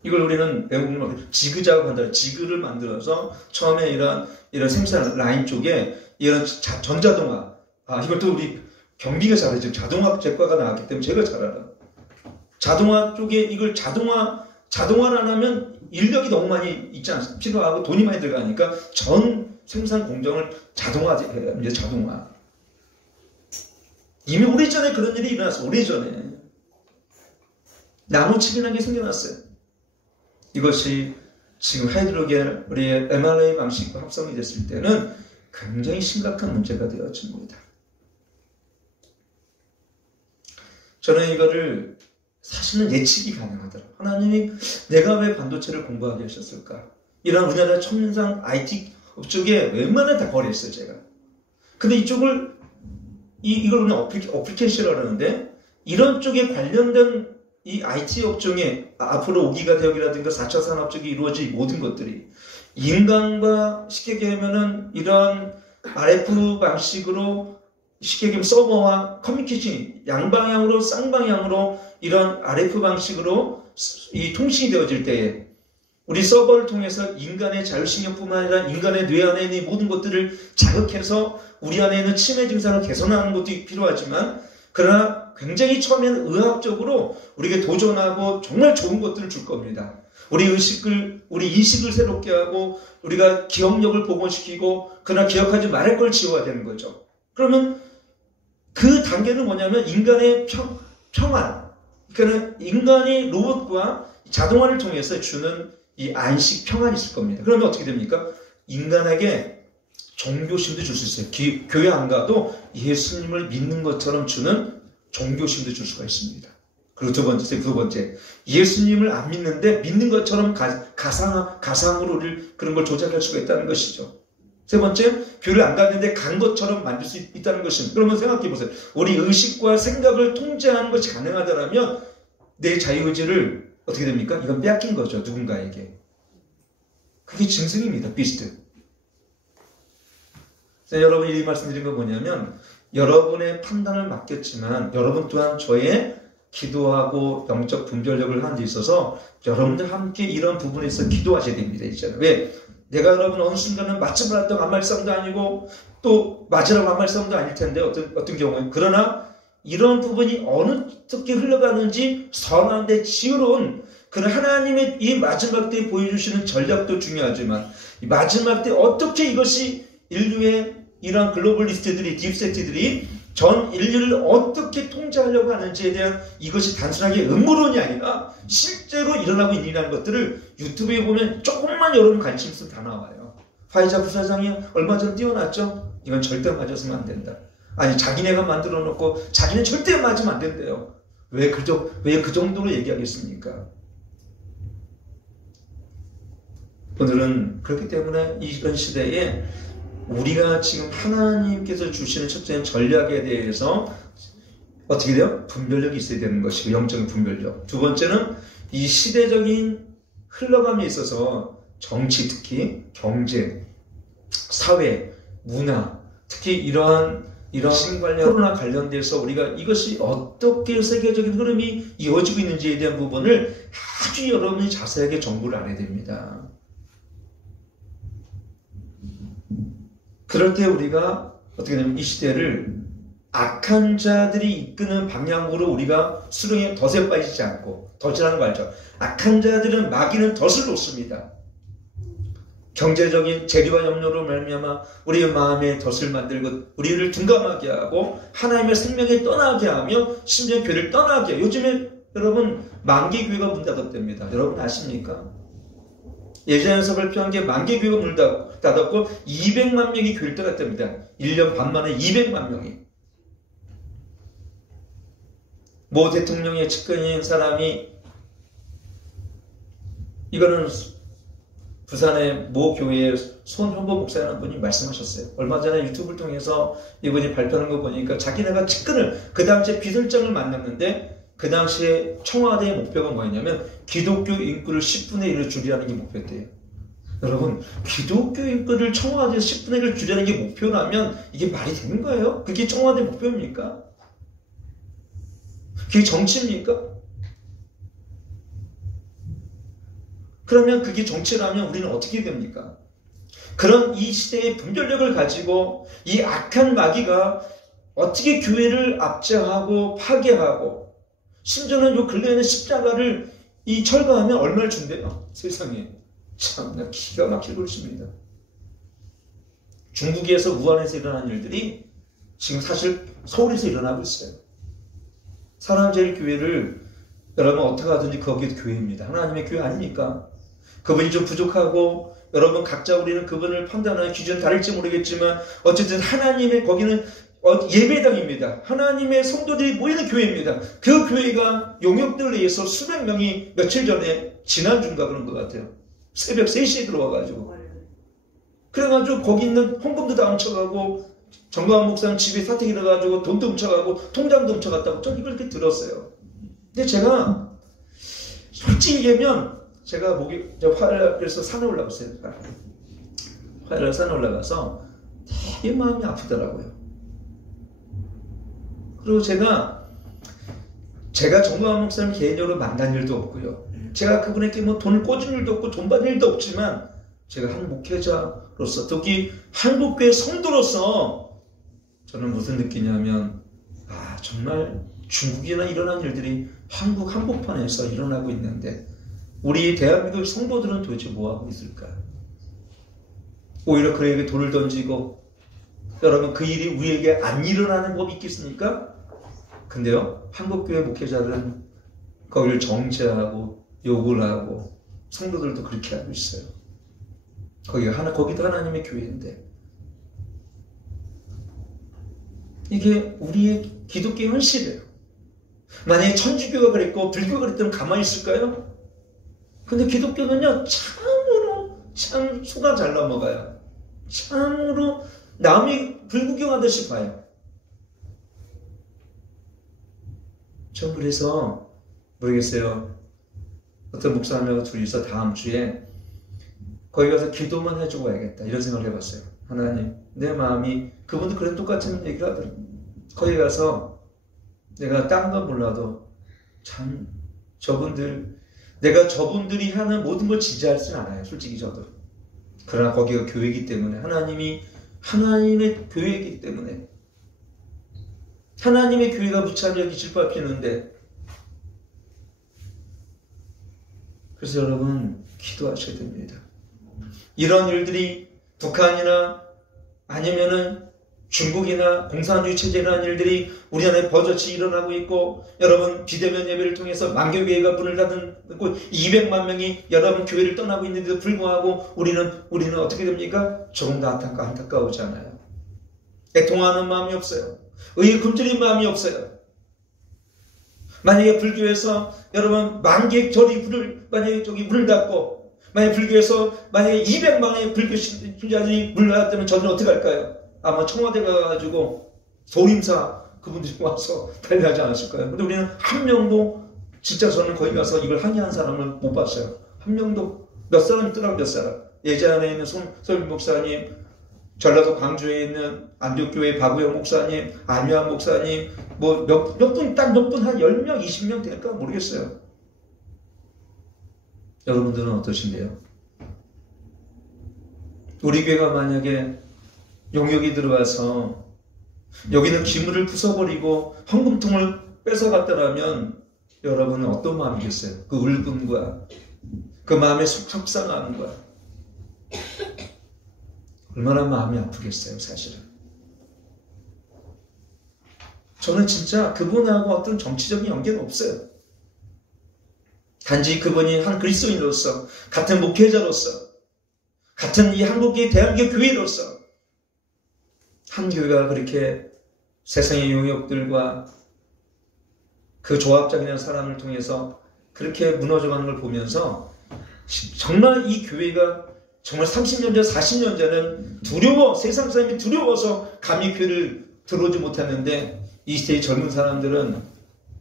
이걸 우리는 외국인은 지그자그 한다. 지그를 만들어서 처음에 이런 생산 라인 쪽에 이런 전자동화. 이걸 또 우리 경비가 잘해. 지금 자동화학제과가 나왔기 때문에 제가 잘 알아. 자동화 쪽에 이걸 자동화를 안 하면 인력이 너무 많이 있지 않습니까? 필요하고 돈이 많이 들어가니까 전 생산 공정을 자동화해요. 이제 자동화. 이미 오래전에 그런 일이 일어났어. 오래전에. 나노칩이라는 게 생겨났어요. 이것이 지금 하이드로겐 우리의 mRNA 방식과 합성이 됐을 때는 굉장히 심각한 문제가 되어집니다. 저는 이거를 사실은 예측이 가능하더라고요. 하나님이 내가 왜 반도체를 공부하게 하셨을까? 이런 우리나라 첨단 IT 쪽에 웬만하면 다 버렸어요, 제가. 근데 이쪽을, 이걸 우리는 어플리케이션이라고 하는데, 이런 쪽에 관련된 이 IT 업종에 앞으로 5기가 대역이라든가 4차 산업 쪽이 이루어질 모든 것들이 인간과 쉽게 얘기하면은 이런 RF 방식으로 쉽게 얘기하면 서버와 커뮤니케이션이 양방향으로 쌍방향으로 이런 RF 방식으로 이 통신이 되어질 때에 우리 서버를 통해서 인간의 자율신경뿐만 아니라 인간의 뇌 안에 있는 모든 것들을 자극해서 우리 안에 있는 치매 증상을 개선하는 것도 필요하지만 그러나 굉장히 처음에는 의학적으로 우리에게 도전하고 정말 좋은 것들을 줄 겁니다. 우리 인식을 새롭게 하고 우리가 기억력을 복원시키고 그러나 기억하지 말할 걸 지워야 되는 거죠. 그러면 그 단계는 뭐냐면 인간의 평안. 그러니까 인간이 로봇과 자동화를 통해서 주는 이 안식 평안이 있을 겁니다. 그러면 어떻게 됩니까? 인간에게 종교심도 줄 수 있어요. 교회 안 가도 예수님을 믿는 것처럼 주는 종교심도 줄 수가 있습니다. 그리고 두 번째, 예수님을 안 믿는데 믿는 것처럼 가상으로 우리를 그런 걸 조작할 수가 있다는 것이죠. 세 번째, 교회를 안 갔는데 간 것처럼 만들 수 있다는 것입니다. 그러면 생각해 보세요. 우리 의식과 생각을 통제하는 것이 가능하다면 내 자유의지를 어떻게 됩니까? 이건 빼앗긴 거죠. 누군가에게. 그게 짐승입니다. 비스트. 여러분이 이 말씀드린 건 뭐냐면 여러분의 판단을 맡겼지만 여러분 또한 저의 기도하고 영적 분별력을 하는 데 있어서 여러분들 함께 이런 부분에서 기도하셔야 됩니다. 있잖아요. 왜? 내가 여러분 어느 순간은 맞지 말았던 안말 싸움도 아니고 또 맞으라고 안말 싸움도 아닐 텐데 어떤 경우에 그러나 이런 부분이 어떻게 흘러가는지 선한데 지혜로운 그런 하나님의 이 마지막 때에 보여주시는 전략도 중요하지만 이 마지막 때 어떻게 이것이 인류의 이러한 글로벌리스트들이 딥세트들이 전 인류를 어떻게 통제하려고 하는지에 대한 이것이 단순하게 음모론이 아니라 실제로 일어나고 있는 것들을 유튜브에 보면 조금만 여러분 관심 있으면 다 나와요. 화이자 부사장이 얼마 전 띄워놨죠? 이건 절대 맞았으면 안 된다. 아니 자기네가 만들어 놓고 자기는 절대 맞으면 안 된대요. 왜 그 정도로 얘기하겠습니까? 오늘은 그렇기 때문에 이런 시대에 우리가 지금 하나님께서 주시는 첫째는 전략에 대해서 어떻게 돼요? 분별력이 있어야 되는 것이고 영적인 분별력. 두 번째는 이 시대적인 흘러감에 있어서 정치 특히 경제, 사회, 문화 특히 이러한 코로나 관련돼서 우리가 이것이 어떻게 세계적인 흐름이 이어지고 있는지에 대한 부분을 아주 여러분이 자세하게 정보를 알아야 됩니다. 그럴 때 우리가 어떻게 되냐면 이 시대를 악한 자들이 이끄는 방향으로 우리가 수렁에 덫에 빠지지 않고 덫이라는 거 알죠? 악한 자들은 마귀는 덫을 놓습니다. 경제적인 재리와 염려로 말미암아 우리의 마음에 덫을 만들고 우리를 둔감하게 하고 하나님의 생명에 떠나게 하며 심지어 교회를 떠나게 해요. 요즘에 여러분 만개교회가 문 닫았답니다. 여러분 아십니까? 예전에서 발표한 게 만개교회가 문 닫았고 200만 명이 교회를 떠났답니다. 1년 반 만에 200만 명이. 모 대통령의 측근인 사람이 이거는 부산의 모 교회의 손현보 목사라는 분이 말씀하셨어요. 얼마 전에 유튜브를 통해서 이분이 발표하는 거 보니까 자기네가 측근을 그 당시에 비서장을 만났는데 그 당시에 청와대의 목표가 뭐였냐면 기독교 인구를 10분의 1을 줄이라는 게 목표였대요. 여러분 기독교 인구를 청와대에서 10분의 1을 줄이라는 게 목표라면 이게 말이 되는 거예요? 그게 청와대 목표입니까? 그게 정치입니까? 그러면 그게 정치라면 우리는 어떻게 됩니까? 그런 이 시대의 분별력을 가지고 이 악한 마귀가 어떻게 교회를 압제하고 파괴하고 심지어는 요 근래에는 십자가를 이 철거하면 얼마를 준대요? 세상에. 참나 기가 막힐 것입니다. 중국에서 우한에서 일어난 일들이 지금 사실 서울에서 일어나고 있어요. 사랑제일교회를 여러분 어떻게 하든지 거기 교회입니다. 하나님의 교회 아닙니까? 그분이 좀 부족하고 여러분 각자 우리는 그분을 판단하는 기준은 다를지 모르겠지만 어쨌든 하나님의 거기는 예배당입니다. 하나님의 성도들이 모이는 교회입니다. 그 교회가 용역들에 의해서 수백 명이 며칠 전에 지난주인가 그런 것 같아요. 새벽 3시에 들어와가지고 그래가지고 거기 있는 헌금도 다 훔쳐가고 정광훈 목사님 집에 사택이 일어가지고 돈도 훔쳐가고 통장도 훔쳐갔다고 전 이걸 이렇게 들었어요. 근데 제가 솔직히 얘기하면 제가 화요일에서 산에 올라갔어요. 화요일에 산에 올라가서 되게 마음이 아프더라고요. 그리고 제가 정광훈 목사님 개인적으로 만난 일도 없고요. 제가 그분에게 뭐 돈을 꽂은 일도 없고 돈 받은 일도 없지만 제가 한 목회자로서 특히 한국교회 성도로서 저는 무슨 느끼냐면 정말 중국이나 일어난 일들이 한국 한복판에서 일어나고 있는데 우리 대한민국 성도들은 도대체 뭐하고 있을까? 오히려 그에게 돌을 던지고 여러분 그 일이 우리에게 안 일어나는 법이 있겠습니까? 근데요 한국교회 목회자들은 거기를 정죄하고 욕을 하고 성도들도 그렇게 하고 있어요. 거기도 하나님의 교회인데 이게 우리의 기독교 현실이에요. 만약에 천주교가 그랬고 불교가 그랬다면 가만히 있을까요? 근데 기독교는요 참 속아 잘 넘어가요. 참으로 남이 불구경하듯이 봐요. 전 그래서 모르겠어요. 어떤 목사님하고 둘이서 다음 주에 거기 가서 기도만 해주고 와야겠다 이런 생각을 해봤어요. 하나님 내 마음이 그분도 그런 똑같은 얘기를 하더라고요. 거기 가서 내가 딴 건 몰라도 참 내가 저분들이 하는 모든 걸 지지할 수는 않아요. 솔직히 저도. 그러나 거기가 교회이기 때문에 하나님의 교회이기 때문에 하나님의 교회가 무참하게 짓밟히는데 그래서 여러분 기도하셔야 됩니다. 이런 일들이 북한이나 아니면은 중국이나 공산주의 체제라는 일들이 우리 안에 버젓이 일어나고 있고 여러분 비대면 예배를 통해서 만교교회가 문을 닫고 200만 명이 여러분 교회를 떠나고 있는데도 불구하고 우리는 어떻게 됩니까? 조금 더 안타까우지 않아요. 애통하는 마음이 없어요. 의에 굶주린 마음이 없어요. 만약에 불교에서 여러분 만개 절이 만약에 문을 닫고 만약에 불교에서 만약에 200만의 불교 신자들이 문을 닫았다면 저는 어떻게 할까요? 아마 청와대 가가지고 도림사 그분들이 와서 달려하지 않았을까요? 근데 우리는 한 명도 진짜 저는 거기 가서 이걸 항의한 사람을 못 봤어요. 한 명도. 몇 사람 있더라고요. 몇 사람. 예전에 있는 손설민 목사님, 전라도 광주에 있는 안덕교회 박우영 목사님, 안유한 목사님, 뭐 몇 분, 딱 몇 분, 한 10명, 20명 될까 모르겠어요. 여러분들은 어떠신데요? 우리 교회가 만약에 용역이 들어와서 여기는 기물을 부숴버리고 헌금통을 뺏어갔더라면 여러분은 어떤 마음이겠어요? 그 울분과 그 마음의 속상함과 얼마나 마음이 아프겠어요, 사실은. 저는 진짜 그분하고 어떤 정치적인 연계는 없어요. 단지 그분이 한 그리스도인으로서, 같은 목회자로서, 같은 이 한국의 대한민국 교회로서 한 교회가 그렇게 세상의 용역들과 그 조합장이라는 사람을 통해서 그렇게 무너져가는 걸 보면서 정말 이 교회가 정말 30년 전, 40년 전은 세상 사람이 두려워서 감히 교회를 들어오지 못했는데 이 시대의 젊은 사람들은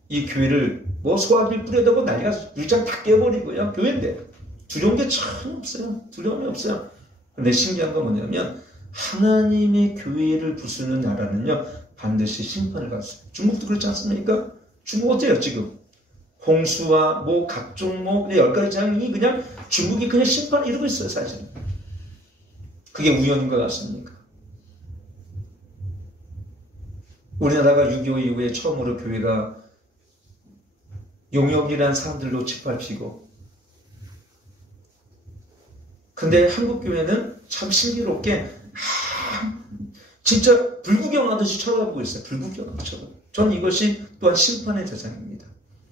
이 교회를 소화기 뿌려대고 난리가 물장 다 깨버리고요. 교회인데 두려운 게 참 없어요. 두려움이 없어요. 그런데 신기한 건 뭐냐면 하나님의 교회를 부수는 나라는요 반드시 심판을 받습니다. 중국도 그렇지 않습니까? 중국 어때요 지금? 홍수와 각종 10가지 재앙이 그냥 중국이 그냥 심판을 이루고 있어요 사실. 그게 우연인 것 같습니까? 우리나라가 6.25 이후에 처음으로 교회가 용역이라는 사람들로 짓밟히고 근데 한국 교회는 참 신기롭게 진짜 불구경하듯이 쳐다보고 있어요. 불구경하듯이 쳐다보고. 저는 이것이 또한 심판의 대상입니다.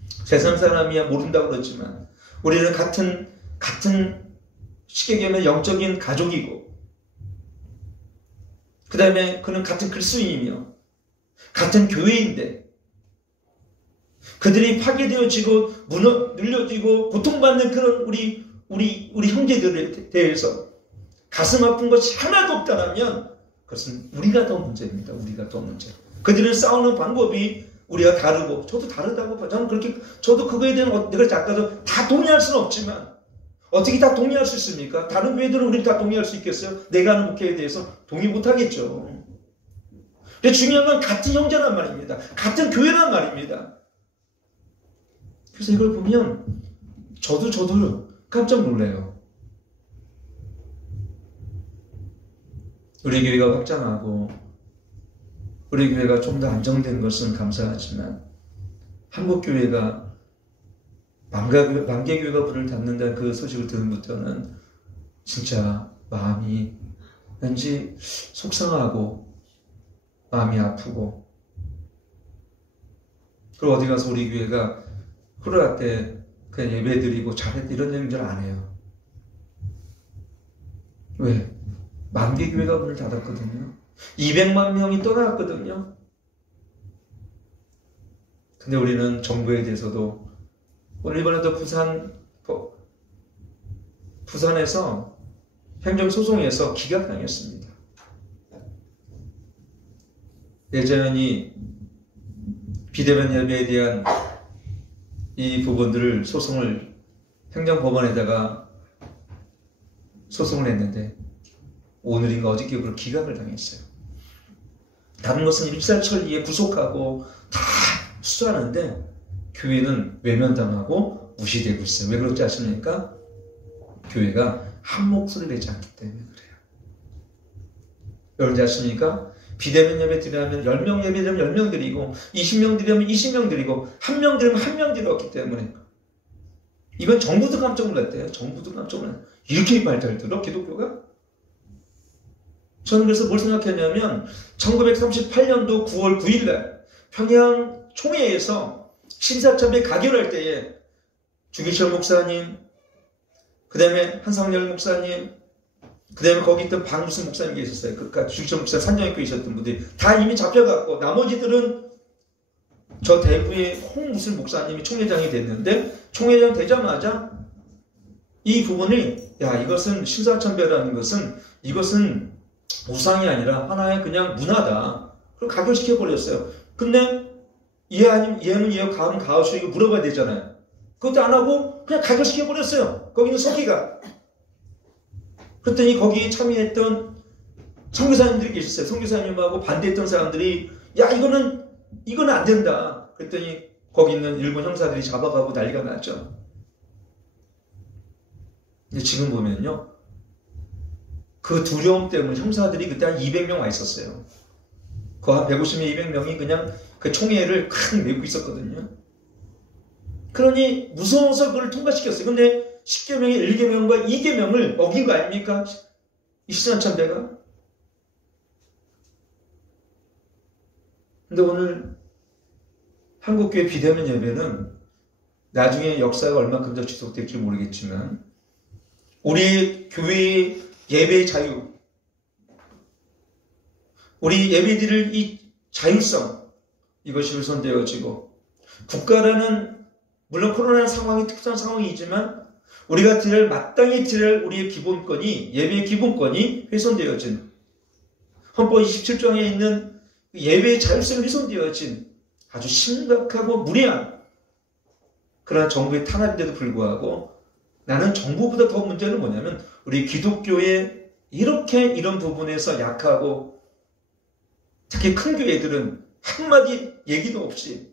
세상 사람이야 모른다고 그러지만 우리는 같은 쉽게 얘기하면 영적인 가족이고, 그 다음에 그는 같은 그리스도인이며 같은 교회인데, 그들이 파괴되어지고 눌려지고 고통받는 그런 우리 형제들에 대해서 가슴 아픈 것이 하나도 없다면 그것은 우리가 더 문제입니다. 우리가 더 문제. 그들은 싸우는 방법이 우리가 다르고, 저도 다르다고 봐요. 저도 그거에 대한, 내가 아까도 다 동의할 수는 없지만, 어떻게 다 동의할 수 있습니까? 다른 교회들은 우리 다 동의할 수 있겠어요? 내가 하는 목회에 대해서 동의 못 하겠죠. 근데 중요한 건 같은 형제란 말입니다. 같은 교회란 말입니다. 그래서 이걸 보면 저도 깜짝 놀래요. 우리 교회가 확장하고 우리 교회가 좀 더 안정된 것은 감사하지만, 한국교회가 만개교회가 문을 닫는다는 그 소식을 들은부터는 진짜 마음이 왠지 속상하고 마음이 아프고, 그리고 어디 가서 우리 교회가 코로나 때 그냥 예배드리고 잘했다 이런 얘기를 안 해요. 왜? 만개교회가 문을 닫았거든요. 200만 명이 떠나갔거든요. 근데 우리는 정부에 대해서도, 오늘 이번에도 부산에서 행정소송에서 기각당했습니다. 예전이 비대면 예배에 대한 이 부분들을 행정법원에다가 소송을 했는데, 오늘인가 어저께 그걸 기각을 당했어요. 다른 것은 일사천리에 구속하고 다 수사하는데 교회는 외면당하고 무시되고 있어요. 왜 그런지 아십니까? 교회가 한 목소리를 내지 않기 때문에 그래요. 왜 그런지 아십니까? 비대면 예배 드리려면 10명 예배 드리면 10명 드리고, 20명 드리려면 20명 드리고, 1명 드리면 1명 드렸기 때문에. 이건 정부도 깜짝 놀랐대요. 정부도 깜짝 놀랐어요. 이렇게 말 잘 들어? 기독교가? 저는 그래서 뭘 생각했냐면, 1938년도 9월 9일날 평양 총회에서 신사참배 가결할 때에 주기철 목사님, 그 다음에 한상열 목사님, 그 다음에 거기 있던 박무슨 목사님 계셨어요. 그러니까 주기철 목사 산정학교에 있었던 분들이 다 이미 잡혀갔고, 나머지들은 저 대구의 홍무슨 목사님이 총회장이 됐는데, 총회장 되자마자 이 부분이, 이것은 신사참배라는 것은, 이것은 우상이 아니라 하나의 그냥 문화다. 그걸 가결시켜버렸어요. 근데 얘는 얘, 가은 가오슈 이거 물어봐야 되잖아요. 그것도 안 하고 그냥 가결시켜버렸어요. 거기는 서기가. 그랬더니 거기에 참여했던 선교사님들이 계셨어요. 선교사님하고 반대했던 사람들이, 이거는 안 된다. 그랬더니 거기 있는 일본 형사들이 잡아가고 난리가 났죠. 근데 지금 보면요, 그 두려움 때문에 형사들이 그때 한 200명 와 있었어요. 그 한 150명, 200명이 그냥 그 총회를 칵 메고 있었거든요. 그러니 무서워서 그걸 통과시켰어요. 근데 10계명의 1계명과 2계명을 어긴 거 아닙니까? 이 신사참배가. 근데 오늘 한국교회 비대면 예배는 나중에 역사가 얼마큼 더 지속될지 모르겠지만, 우리 교회의 예배의 자유, 우리 예배드릴 이 자율성, 이것이 훼손되어지고, 국가라는, 물론 코로나 상황이 특수한 상황이지만 우리가 마땅히 드릴 우리의 기본권이, 예배의 기본권이 훼손되어진, 헌법 27조에 있는 예배의 자율성이 훼손되어진 아주 심각하고 무례한 그러나 정부의 탄압인데도 불구하고, 나는 정부보다 더 문제는 뭐냐면, 우리 기독교의 이런 부분에서 약하고, 특히 큰 교회들은 한마디 얘기도 없이,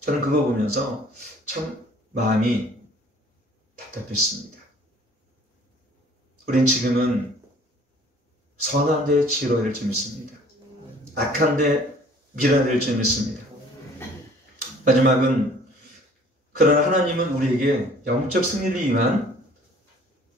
저는 그거 보면서 참 마음이 답답했습니다. 우린 지금은 선한 데 지혜로워야 될 줄 믿습니다. 악한 데 밀어야 될 줄 믿습니다. 마지막은, 그러나 하나님은 우리에게 영적 승리를 위한,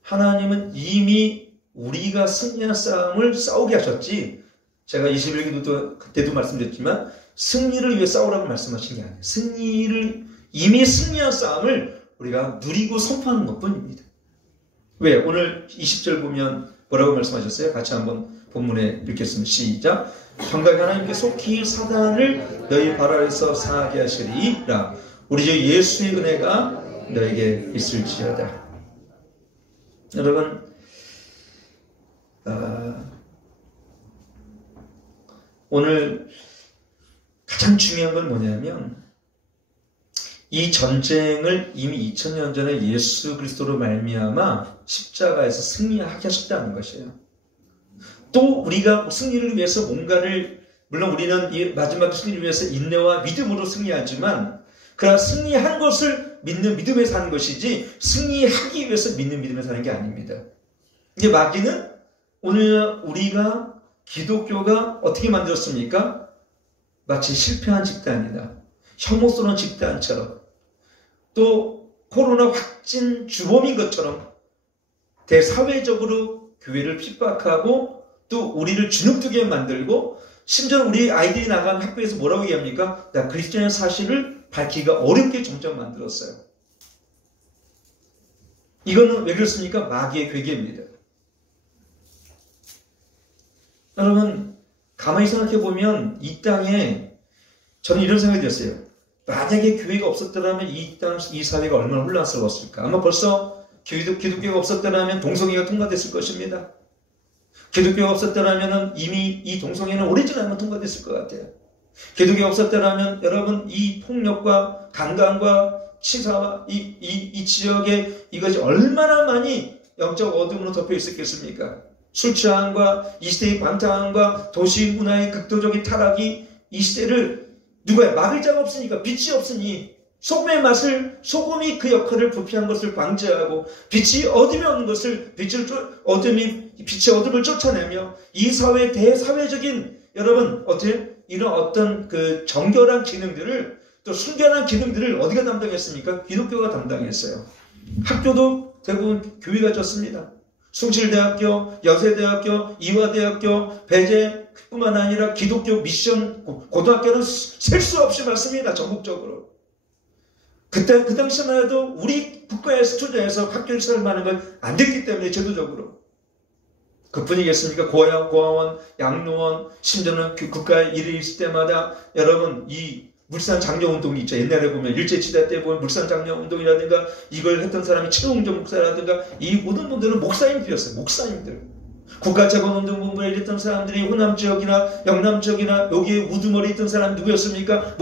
하나님은 이미 우리가 승리한 싸움을 싸우게 하셨지, 제가 21기도 그때도 말씀드렸지만 승리를 위해 싸우라고 말씀하신 게 아니에요. 이미 승리한 싸움을 우리가 누리고 선포하는 것뿐입니다. 왜? 오늘 20절 보면 뭐라고 말씀하셨어요? 같이 한번 본문에 읽겠습니다. 시작. 평강의 하나님께 속히 사단을 너희 발 아래서 상하게 하시리라. 우리 주 예수의 은혜가 너에게 있을지어다. 여러분, 오늘 가장 중요한 건 뭐냐면 이 전쟁을 이미 2000년 전에 예수 그리스도로 말미암아 십자가에서 승리하게 하셨다는 것이에요. 또 우리가 승리를 위해서 뭔가를, 물론 우리는 이 마지막 승리를 위해서 인내와 믿음으로 승리하지만 그러나 승리한 것을 믿는 믿음에 사는 것이지 승리하기 위해서 믿는 믿음에 사는 게 아닙니다. 이제 마귀는 오늘 우리가 기독교가 어떻게 만들었습니까? 마치 실패한 집단이다. 혐오스러운 집단처럼 또 코로나 확진 주범인 것처럼 대사회적으로 교회를 핍박하고 또 우리를 주눅들게 만들고 심지어 우리 아이들이 나간 학교에서 뭐라고 얘기합니까? 나 그리스도인의 사실을 밝히기가 어렵게 점점 만들었어요. 이거는 왜 그렇습니까? 마귀의 괴계입니다. 여러분, 가만히 생각해 보면 이 땅에 저는 이런 생각이 들었어요. 만약에 교회가 없었더라면 이 사회가 얼마나 혼란스러웠을까. 아마 벌써 기독교가 없었더라면 동성애가 통과됐을 것입니다. 기독교가 없었더라면 이미 이 동성애는 오래전에 통과됐을 것 같아요. 기독교가 없었더라면 여러분 이 폭력과 강간과 치사와 이 지역에 이것이 얼마나 많이 영적 어둠으로 덮여 있었겠습니까? 술 취함과 이 시대의 방탕함과 도시 문화의 극도적인 타락이 이 시대를 누가 막을 자가 없으니까 빛이 없으니 소금의 맛을 소금이 그 역할을 부패한 것을 방지하고 빛이 어둠이 없는 것을 빛의 어둠을 쫓아내며 이 사회 대사회적인 여러분 이런 어떤 그 정결한 기능들을 또 순결한 기능들을 어디가 담당했습니까? 기독교가 담당했어요. 학교도 대부분 교회가 졌습니다. 숭실대학교, 여세대학교, 이화대학교, 배재뿐만 아니라 기독교 미션 고등학교는 셀 수 없이 많습니다. 전국적으로. 그 당시만 해도 우리 국가에서 투자해서 학교를 설립하는 건 안 됐기 때문에 제도적으로. 그뿐이겠습니까? 고아원, 양로원, 심지어는 그 국가의 일이 있을 때마다 여러분 이 물산 장려운동이 있죠. 옛날에 보면 일제시대 때 보면 물산 장려운동이라든가 이걸 했던 사람이 최홍정 목사라든가 이 모든 분들은 목사님들이었어요. 목사님들. 국가재건운동본부에 일했던 사람들이 호남 지역이나 영남 지역이나 여기에 우두머리 있던 사람 누구였습니까?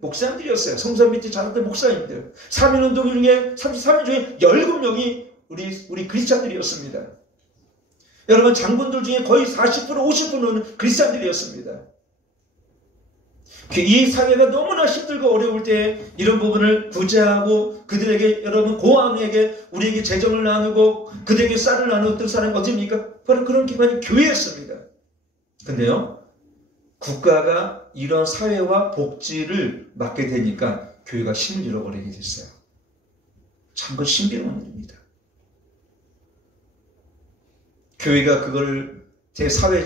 목사님들이었어요. 성산 밑에 자랐던 목사님들. 3.1운동 중에 33인 중에 17명이 우리 크리스찬들이었습니다. 여러분 장군들 중에 거의 40% 50%는 크리스찬들이었습니다. 이 사회가 너무나 힘들고 어려울 때 이런 부분을 구제하고 그들에게 여러분 고아원에게 우리에게 재정을 나누고 그들에게 쌀을 나누었던 사람이 어디입니까? 바로 그런 기관이 교회였습니다. 근데요 국가가 이런 사회와 복지를 맡게 되니까 교회가 힘을 잃어버리게 됐어요. 참 그 신비로운 일입니다. 교회가 그걸 대사회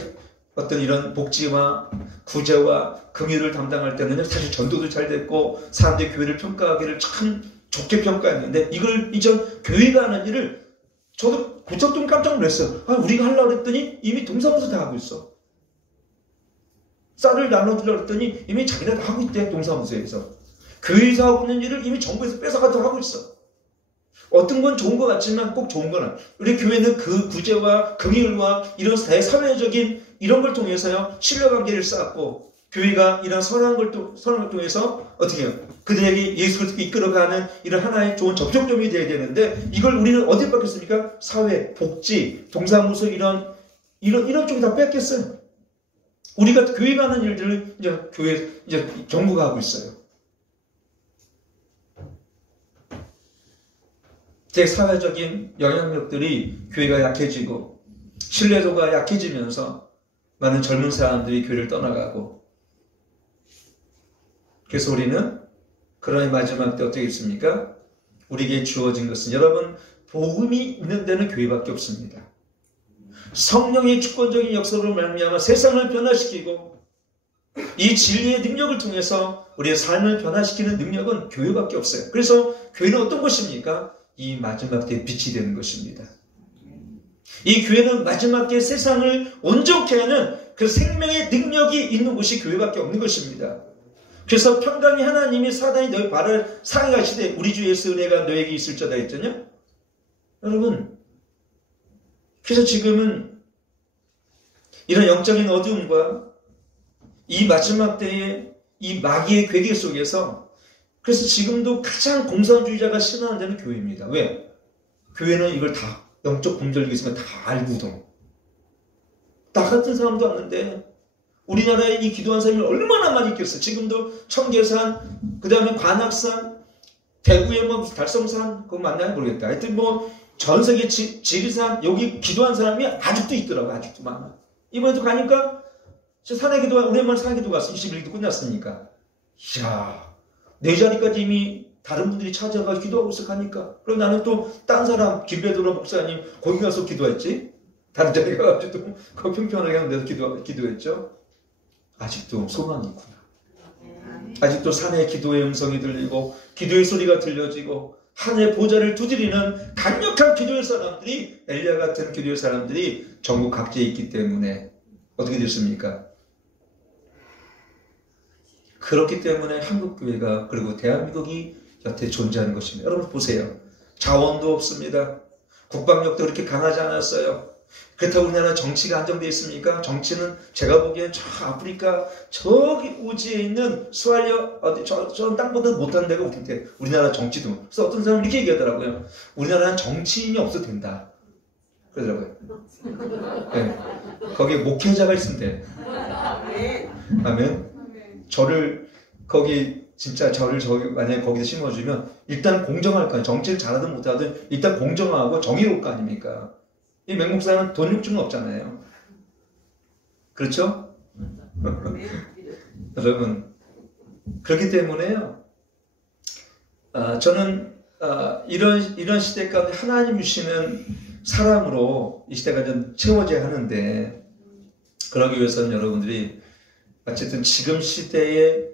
어떤 이런 복지와 구제와 긍휼을 담당할 때는 사실 전도도 잘 됐고 사람들이 교회를 평가하기를 참 좋게 평가했는데 이걸 이전 교회가 하는 일을 저도 좀 깜짝 놀랐어요. 우리가 하려고 했더니 이미 동사무소 다 하고 있어. 쌀을 나눠주려고 했더니 이미 자기네 다 하고 있대. 동사무소에서. 교회에서 하고 있는 일을 이미 정부에서 뺏어가서 하고 있어. 어떤 건 좋은 것 같지만 꼭 좋은 건 아니에요. 우리 교회는 그 구제와 긍휼과 이런 대사회적인 이런 걸 통해서요 신뢰관계를 쌓았고 교회가 이런 선한 걸 통해서 어떻게 해요? 그들에게 예수 그리스도께 이끌어가는 이런 하나의 좋은 접촉점이 돼야 되는데 이걸 우리는 어디에 뺏겼습니까? 사회, 복지, 동사무소 이런 쪽이 다 뺏겼어요. 우리가 교회가 하는 일들을 이제 정부가 하고 있어요. 대사회적인 영향력들이 교회가 약해지고 신뢰도가 약해지면서 많은 젊은 사람들이 교회를 떠나가고 그래서 우리는 그러나 마지막 때 어떻게 있습니까? 우리에게 주어진 것은 여러분 복음이 있는 데는 교회밖에 없습니다. 성령의 주권적인 역사로 말미암아 세상을 변화시키고 이 진리의 능력을 통해서 우리의 삶을 변화시키는 능력은 교회밖에 없어요. 그래서 교회는 어떤 것입니까? 이 마지막 때의 빛이 되는 것입니다. 이 교회는 마지막 때의 세상을 온전케 하는 그 생명의 능력이 있는 곳이 교회밖에 없는 것입니다. 그래서 평강의 하나님이 사단이 너희 발을 상하게 하시되 우리 주 예수 은혜가 너에게 있을지어다 했잖아요. 여러분, 그래서 지금은 이런 영적인 어두움과 이 마지막 때의 이 마귀의 괴계 속에서 그래서 지금도 가장 공산주의자가 신앙하는 데는 교회입니다. 왜? 교회는 이걸 다 영적 분별력이 있으면 다 알거든. 나 같은 사람도 왔는데 우리나라에 이 기도한 사람이 얼마나 많이 있겠어요. 지금도 청계산, 그 다음에 관악산, 대구에 뭐 달성산 그거 맞나요? 모르겠다. 하여튼 뭐 전 세계 지리산 여기 기도한 사람이 아직도 있더라고요. 아직도 많아. 이번에도 가니까 저 산에 기도가 오랜만에 산에 기도 갔어. 21일도 끝났으니까. 이야, 내 자리까지 이미 다른 분들이 찾아가 기도하고 있어 가니까. 그럼 나는 또 딴 사람 김배도로 목사님 거기 가서 기도했지. 다른 자리 가가지고 그 평평하게 하는 데서 기도했죠. 아직도 소망이 있구나. 아직도 산에 기도의 음성이 들리고 기도의 소리가 들려지고 하늘의 보좌를 두드리는 강력한 기도의 사람들이 엘리야 같은 기도의 사람들이 전국 각지에 있기 때문에 어떻게 됐습니까? 그렇기 때문에 한국교회가 그리고 대한민국이 여태 존재하는 것입니다. 여러분 보세요. 자원도 없습니다. 국방력도 그렇게 강하지 않았어요. 그렇다고 우리나라 정치가 안정되어 있습니까? 정치는 제가 보기엔 저 아프리카 저기 우지에 있는 수알려 어디 저 땅보다 못하는 데가 어딘데 우리나라 정치도. 그래서 어떤 사람은 이렇게 얘기하더라고요. 우리나라는 정치인이 없어도 된다. 그러더라고요. 네. 거기에 목회자가 있으면 돼. 아멘. 저를 거기 진짜 저를 만약에 거기서 심어주면 일단 공정할 거 아니에요. 정치를 잘하든 못하든 일단 공정하고 정의로울 거 아닙니까? 이 맹목사는 돈 욕심은 없잖아요. 그렇죠? 여러분 그렇기 때문에요. 저는 이런 시대 가운데 하나님 주시는 사람으로 이 시대가 좀 채워져야 하는데 그러기 위해서는 여러분들이 어쨌든 지금 시대에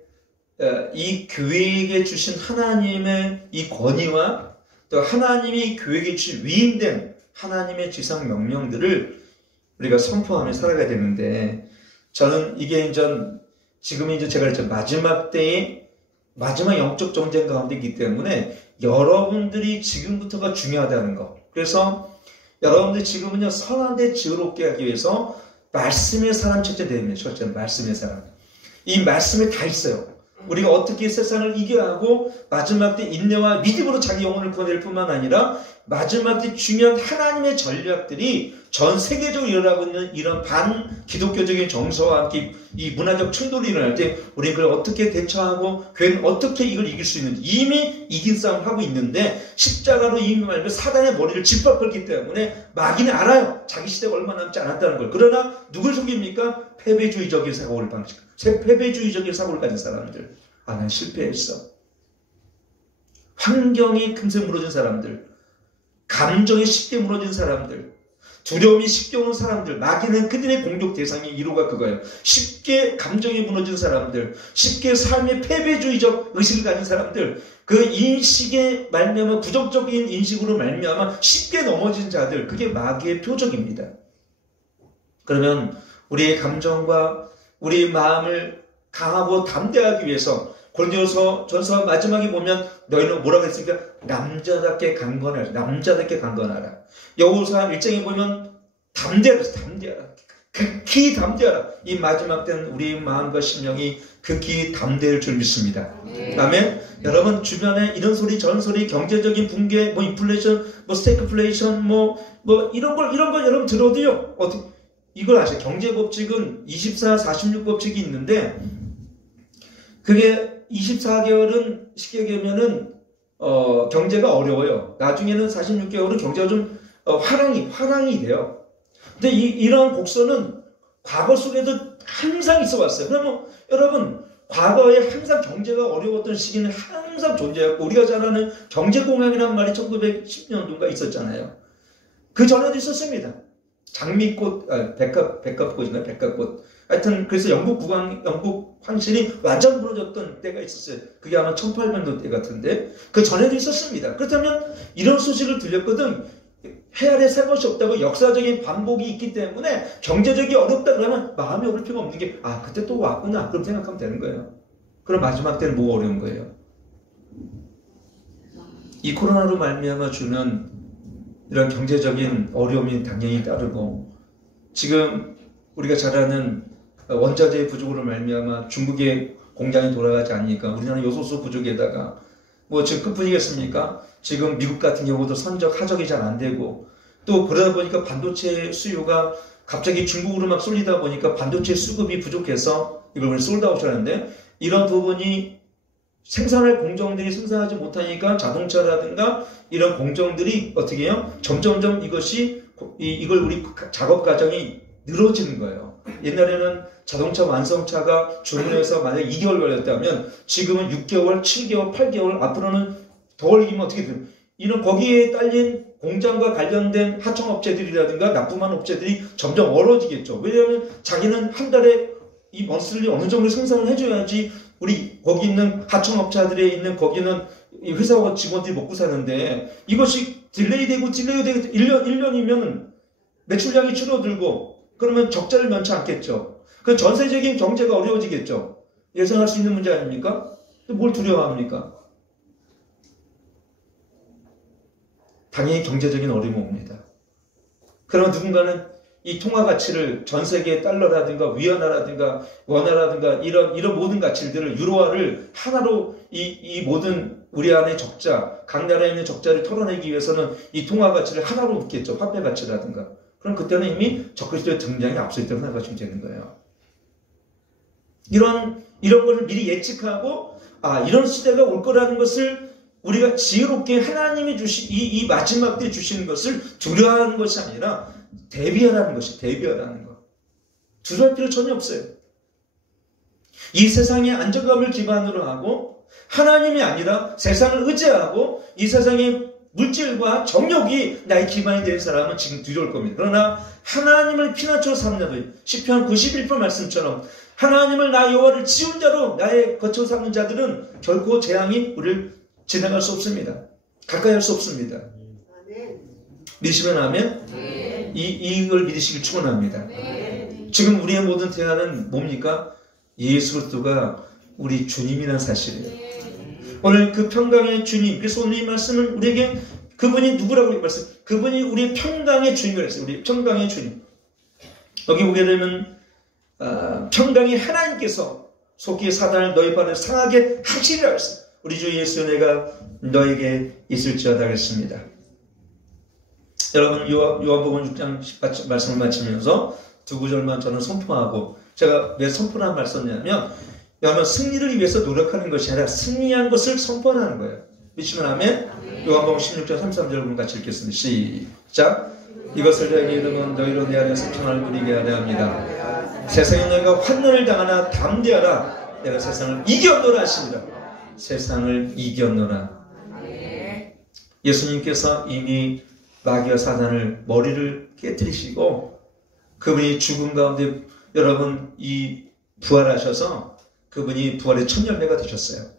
이 교회에게 주신 하나님의 이 권위와 또 하나님이 교회에게 주신 위임된 하나님의 지상 명령들을 우리가 선포하며 살아가야 되는데 저는 이게 지금 제가 그랬죠. 마지막 때의 마지막 영적 전쟁 가운데 있기 때문에 여러분들이 지금부터가 중요하다는 거. 그래서 여러분들이 지금은요 선한데 지혜롭게 하기 위해서 말씀의 사람 첫째 됩니다. 첫째 말씀의 사람. 이 말씀에 다 있어요. 우리가 어떻게 세상을 이겨야 하고 마지막 때 인내와 믿음으로 자기 영혼을 구원할 뿐만 아니라 마지막 때 중요한 하나님의 전략들이 전 세계적으로 일어나고 있는 이런 반기독교적인 정서와 함께 이 문화적 충돌이 일어날 때 우리는 그걸 어떻게 대처하고 교회는 어떻게 이걸 이길 수 있는지 이미 이긴 싸움을 하고 있는데 십자가로 이미 말하면 사단의 머리를 짓밟았기 때문에 마귀는 알아요. 자기 시대가 얼마 남지 않았다는 걸. 그러나 누굴 속입니까? 패배주의적인 사고를 패배주의적인 사고를 가진 사람들. 난 실패했어. 환경이 금세 무너진 사람들. 감정이 쉽게 무너진 사람들. 두려움이 쉽게 오는 사람들. 마귀는 그들의 공격 대상이 이루가 그거예요. 쉽게 감정이 무너진 사람들. 쉽게 삶의 패배주의적 의식을 가진 사람들. 그 인식에 말미암아 부정적인 인식으로 말미암아 쉽게 넘어진 자들. 그게 마귀의 표적입니다. 그러면 우리의 감정과 우리의 마음을 강하고 담대하기 위해서 고린도서 전서 마지막에 보면 너희는 뭐라고 했습니까? 남자답게 강건하라. 남자답게 강건하라. 여호수아 1장에 보면 담대하라. 극히 담대하라. 이 마지막 때는 우리의 마음과 심령이 극히 담대할 줄 믿습니다. 아멘. 여러분 주변에 이런 소리 저런 소리 경제적인 붕괴 뭐 인플레이션 뭐 스태그플레이션 뭐 이런 걸 여러분 들어도요. 어떻게 이걸 아세요? 경제법칙은 24, 46법칙이 있는데 그게 24개월은 쉽게 얘기하면은 경제가 어려워요. 나중에는 46개월은 경제가 좀 화랑이 돼요. 근데 이런 곡선은 과거 속에도 항상 있어 왔어요. 그러면 여러분 과거에 항상 경제가 어려웠던 시기는 항상 존재했고 우리가 잘 아는 경제공황이라는 말이 1910년도인가 있었잖아요. 그 전에도 있었습니다. 장미꽃, 백합꽃이나 백합꽃. 하여튼 그래서 영국 황실이 완전 무너졌던 때가 있었어요. 그게 아마 1800년도 때 같은데 그 전에도 있었습니다. 그렇다면 이런 소식을 들렸거든. 해 아래 살 것이 없다고 역사적인 반복이 있기 때문에 경제적이 어렵다 그러면 마음이 어려울 필요가 없는 게 그때 또 왔구나 그럼 생각하면 되는 거예요. 그럼 마지막 때는 뭐가 어려운 거예요? 이 코로나로 말미암아 주는 이런 경제적인 어려움이 당연히 따르고 지금 우리가 잘 아는 원자재 부족으로 말미암아 중국의 공장이 돌아가지 않으니까 우리나라 요소수 부족에다가 뭐 지금 끝뿐이겠습니까? 지금 미국 같은 경우도 하적이 잘 안 되고 또 그러다 보니까 반도체 수요가 갑자기 중국으로 막 쏠리다 보니까 반도체 수급이 부족해서 이걸 우리 솔드아웃 하는데 이런 부분이 생산할 공정들이 생산하지 못하니까 자동차라든가 이런 공정들이 어떻게 해요? 점점점 이걸 우리 작업 과정이 늘어지는 거예요. 옛날에는 자동차 완성차가 주문해서 만약에 2개월 걸렸다면 지금은 6개월, 7개월, 8개월 앞으로는 더 걸리면 어떻게 돼요? 이런 거기에 딸린 공장과 관련된 하청업체들이라든가 납품한 업체들이 점점 멀어지겠죠. 왜냐하면 자기는 한 달에 이 머슬리 어느 정도 생산을 해줘야지 우리 거기 있는 하청업체들에 있는 거기는 회사와 직원들이 먹고 사는데 이것이 딜레이되고 1년이면 매출량이 줄어들고 그러면 적자를 면치 않겠죠. 그 전세적인 경제가 어려워지겠죠. 예상할 수 있는 문제 아닙니까? 또 뭘 두려워합니까? 당연히 경제적인 어려움이 옵니다. 그러면 누군가는 이 통화 가치를 전 세계 달러라든가 위안화라든가 원화라든가 이런 모든 가치들을 유로화를 하나로 이 모든 우리 안의 적자, 각 나라에 있는 적자를 털어내기 위해서는 이 통화 가치를 하나로 묶겠죠. 화폐 가치라든가. 그럼 그때는 이미 적그리스도의 등장이 앞서 있다고 생각하시면 되는 거예요. 이런 것을 미리 예측하고 이런 시대가 올 거라는 것을 우리가 지혜롭게 하나님이 주신 이 마지막 때 주시는 것을 두려워하는 것이 아니라 대비하라는 것이 대비하라는 것. 두려울 필요 전혀 없어요. 이 세상의 안정감을 기반으로 하고 하나님이 아니라 세상을 의지하고 이 세상의 물질과 정욕이 나의 기반이 된 사람은 지금 두려울 겁니다. 그러나 하나님을 피난처로 삼는 시편 91편 말씀처럼 하나님을 나 여호와를 지은 자로 나의 거처로 삼는 자들은 결코 재앙이 우리를 지나갈 수 없습니다. 가까이 할 수 없습니다. 믿으시면 아멘? 이걸 믿으시길 축원합니다. 지금 우리의 모든 대안은 뭡니까? 예수 그리스도가 우리 주님이라는 사실이에요. 오늘 그 평강의 주님, 그래서 오늘 이 말씀은 우리에게 그분이 누구라고 말씀? 그분이 우리의 평강의 주님이라고 했어요. 우리 평강의 주님. 여기 보게 되면 평강의 하나님께서 속히 사단을 너희 발을 상하게 하시리라 했어요. 우리 주 예수 은혜가 너에게 있을지어다 그랬습니다. 여러분 요한복음 6장 말씀을 마치면서 두 구절만 저는 선포하고 제가 왜 선포란 말 썼냐면 여러분 승리를 위해서 노력하는 것이 아니라 승리한 것을 선포하는 거예요. 믿으시면 아멘? 요한복음 16장 33절 같이 읽겠습니다. 시작. 이것을 너희에게 이르면 너희로 내 안에 성천을 누리게 하려 합니다. 세상에 너희가 환난을 당하나 담대하라. 내가 세상을 이겼노라 하시니라. 세상을 이겼노라. 예수님께서 이미 마귀와 사단을 머리를 깨뜨리시고 그분이 죽음 가운데 여러분 이 부활하셔서 그분이 부활의 첫 열매가 되셨어요.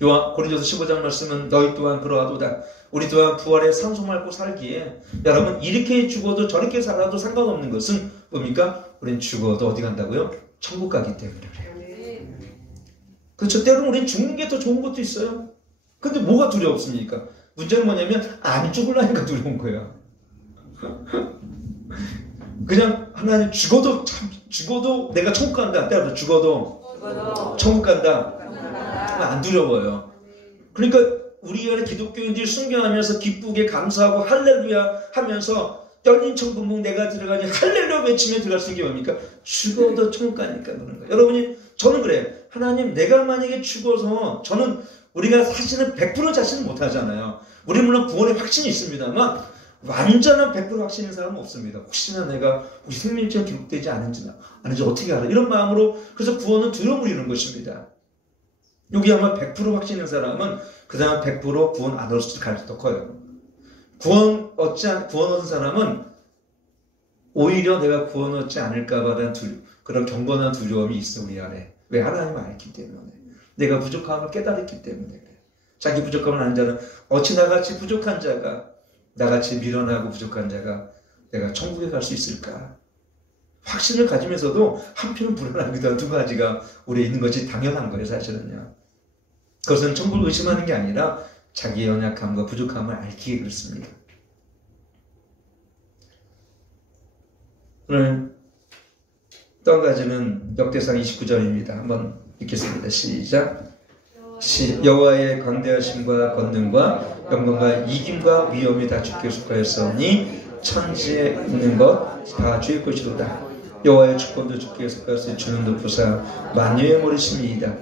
고린도서 15장 말씀은 너희 또한 그러하도다. 우리 또한 부활에 상속하고 살기에 여러분 이렇게 죽어도 저렇게 살아도 상관없는 것은 뭡니까? 우린 죽어도 어디 간다고요? 천국 가기 때문에 그래요. 그렇죠. 때로는 우린 죽는 게 더 좋은 것도 있어요. 근데 뭐가 두렵습니까? 문제는 뭐냐면 안 죽으려니까 두려운 거야. 그냥 하나님 죽어도 내가 천국 간다. 때로 죽어도 천국 간다. 안 두려워요. 그러니까 우리가 기독교인들이 순교하면서 기쁘게 감사하고 할렐루야 하면서 떨린 천국문 내가 들어가니 할렐루야 외치며 들어갈 수 있는 게 뭡니까? 죽어도 천국 가니까 그런 거예요. 여러분이 저는 그래. 하나님 내가 만약에 죽어서 저는 우리가 사실은 100% 자신은 못하잖아요. 우리 물론 구원의 확신이 있습니다만 완전한 100% 확신인 사람은 없습니다. 혹시나 내가 우리 생명체가 기록되지 않은지 어떻게 알아? 이런 마음으로 그래서 구원은 두려움을 이루는 것입니다. 여기 아마 100% 확신인 사람은 그 다음 100% 구원 안 얻을 가능성이 더 커요. 구원 얻은 사람은 오히려 내가 구원 얻지 않을까 봐 그런 경건한 두려움이 있어 우리 안에. 왜? 하나님을 알기 때문에. 내가 부족함을 깨달았기 때문에 그래. 자기 부족함을 아는 자는 어찌 나같이 부족한 자가, 나같이 미련하고 부족한 자가 내가 천국에 갈 수 있을까? 확신을 가지면서도 한편은 불안하기도 한 두 가지가 우리에 있는 것이 당연한 거예요, 사실은요. 그것은 천국을 의심하는 게 아니라 자기의 연약함과 부족함을 알기에 그렇습니다. 오늘 또 한 가지는 역대상 29절입니다. 한번 읽겠습니다. 시작. 여호와의 광대하심과 권능과 영광과 이김과 위엄이 다 주께 속하였으니 천지에 있는 것 다 주의 것이로다. 여호와의 주권도 주께 속하였으니 주는 높으사 만유의 모르심이이다.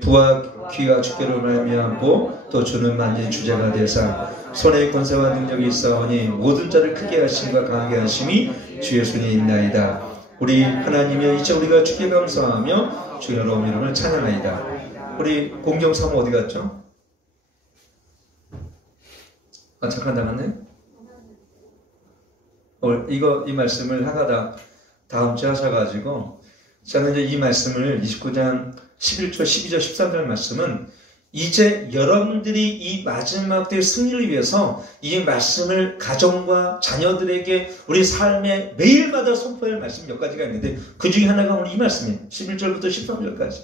부와 귀가 주께로 말미암고 또 주는 만유의 주제가 되사 손에 권세와 능력이 있사오니 모든 자를 크게 하심과 강하게 하심이 주의 손에 있나이다. 우리 하나님이여 이제 우리가 주께 감사하며 주의 여러분 이름을 찬양하이다. 우리 공경 사모 어디 갔죠? 아 잠깐 나갔네. 이 말씀을 하다가 다음 주에 하셔가지고 저는 이제 이 말씀을 29장 11절, 12절, 13절 말씀은 이제 여러분들이 이 마지막 때의 승리를 위해서 이 말씀을 가정과 자녀들에게 우리 삶에 매일마다 선포할 말씀 몇 가지가 있는데 그 중에 하나가 오늘 이 말씀이에요. 11절부터 13절까지.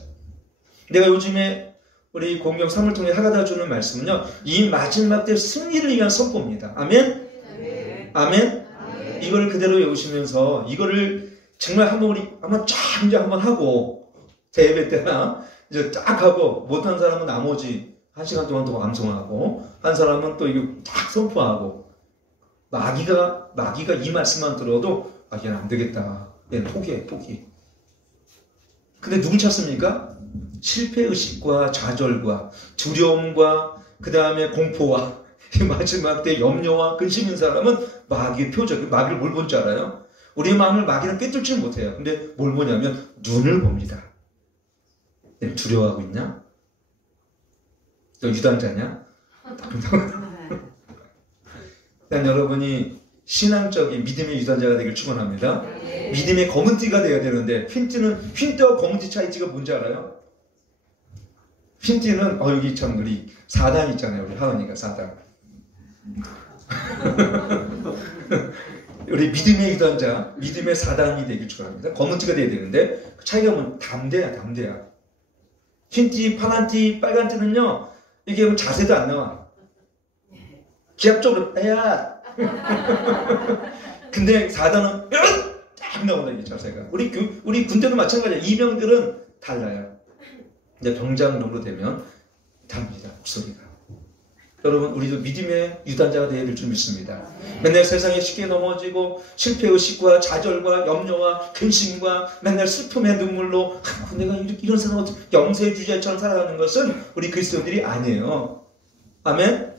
내가 요즘에 우리 공경 3을 통해 하가다 주는 말씀은요. 이 마지막 때의 승리를 위한 선포입니다. 아멘? 아멘? 이거를 그대로 외우시면서 이거를 정말 한번 우리 한번 쫙 이제 한번 하고 대회 때나 이제 딱 하고 못한 사람은 나머지 1시간 동안 더 암송하고 한 사람은 또 이거 딱 선포하고 마귀가 이 말씀만 들어도 아 얘는 안 되겠다. 얘는 포기. 근데 누굴 찾습니까? 실패의식과 좌절과 두려움과 그 다음에 공포와 마지막 때 염려와 근심인 사람은 마귀의 표적. 마귀를 뭘 본 줄 알아요? 우리의 마음을 마귀는 꿰뚫지 못해요. 근데 뭘 보냐면 눈을 봅니다. 두려워하고 있냐? 너 유단자냐? 일단 여러분이 신앙적인 믿음의 유단자가 되길 축원합니다. 믿음의 검은띠가 되어야 되는데 흰띠와 검은띠 차이가 뭔지 알아요? 흰띠는 여기 참 우리 사단 있잖아요. 우리 하은이가 사단. 우리 믿음의 유단자, 믿음의 사단이 되길 축원합니다. 검은띠가 되어야 되는데 그 차이가 뭐냐면 담대야. 흰띠, 파란띠, 빨간띠는요 이게 자세도 안 나와. 기압적으로 빼야. 근데 사단은 딱 나온다 이게 자세가. 우리 군대도 마찬가지야. 이병들은 달라요. 이제 병장 정도 되면 답니다 목소리가. 여러분 우리도 믿음의 유단자가 되어야 될 줄 믿습니다. 맨날 세상에 쉽게 넘어지고 실패의식과 좌절과 염려와 근심과 맨날 슬픔의 눈물로 내가 이런 사람 어떻게 영세주의자처럼 살아가는 것은 우리 그리스도인들이 아니에요. 아멘?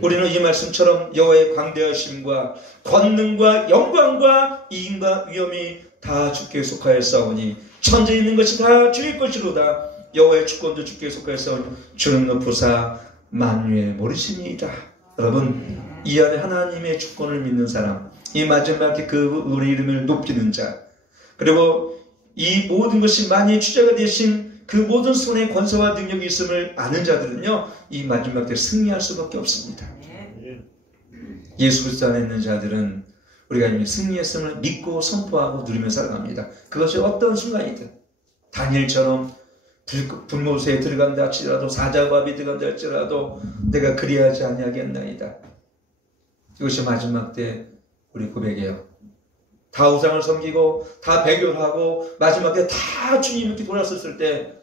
우리는 이 말씀처럼 여호와의 광대하심과 권능과 영광과 이임과 위엄이 다 주께 속하였사오니 천지에 있는 것이 다 주의 것이로다. 여호와의 주권도 주께 속하였사오니 주는 높으사 만유의 모르심이다. 여러분 이 안에 하나님의 주권을 믿는 사람, 이 마지막에 우리 이름을 높이는 자, 그리고 이 모든 것이 만유의 주자가 되신 그 모든 손에 권세와 능력이 있음을 아는 자들은요 이 마지막 때 승리할 수밖에 없습니다. 예수 그리스도 안에 있는 자들은 우리가 이미 승리했음을 믿고 선포하고 누리며 살아갑니다. 그것이 어떤 순간이든 다니엘처럼 불못에 들어간다 할지라도 사자밥이 들어간다 할지라도 내가 그리하지 아니하겠나이다. 이것이 마지막 때 우리 고백이에요. 다 우상을 섬기고 다 배교하고 마지막 때 다 주님께 돌아섰을 때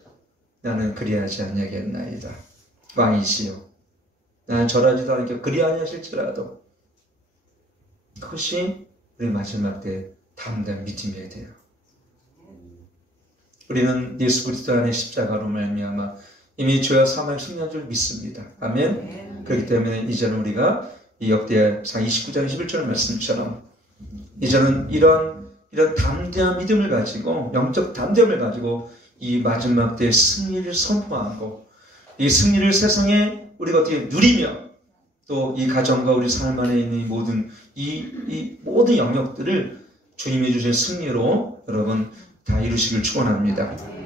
나는 그리하지 아니하겠나이다. 왕이시여 나는 절하지도 않게 그리하니 하실지라도 그것이 우리 마지막 때 담대한 믿음이어야 돼요. 우리는 예수 그리스도 안에 십자가로 말미암아 이미 죄와 사망을 승리한 줄 믿습니다. 아멘. 그렇기 때문에 이제는 우리가 이 역대상 29장 21절 말씀처럼 이제는 이런 담대한 믿음을 가지고 영적 담대함을 가지고 이 마지막 때의 승리를 선포하고 이 승리를 세상에 우리가 어떻게 누리며 또 이 가정과 우리 삶 안에 있는 이 모든 영역들을 주님이 주신 승리로 여러분 다 이루시길 축원합니다.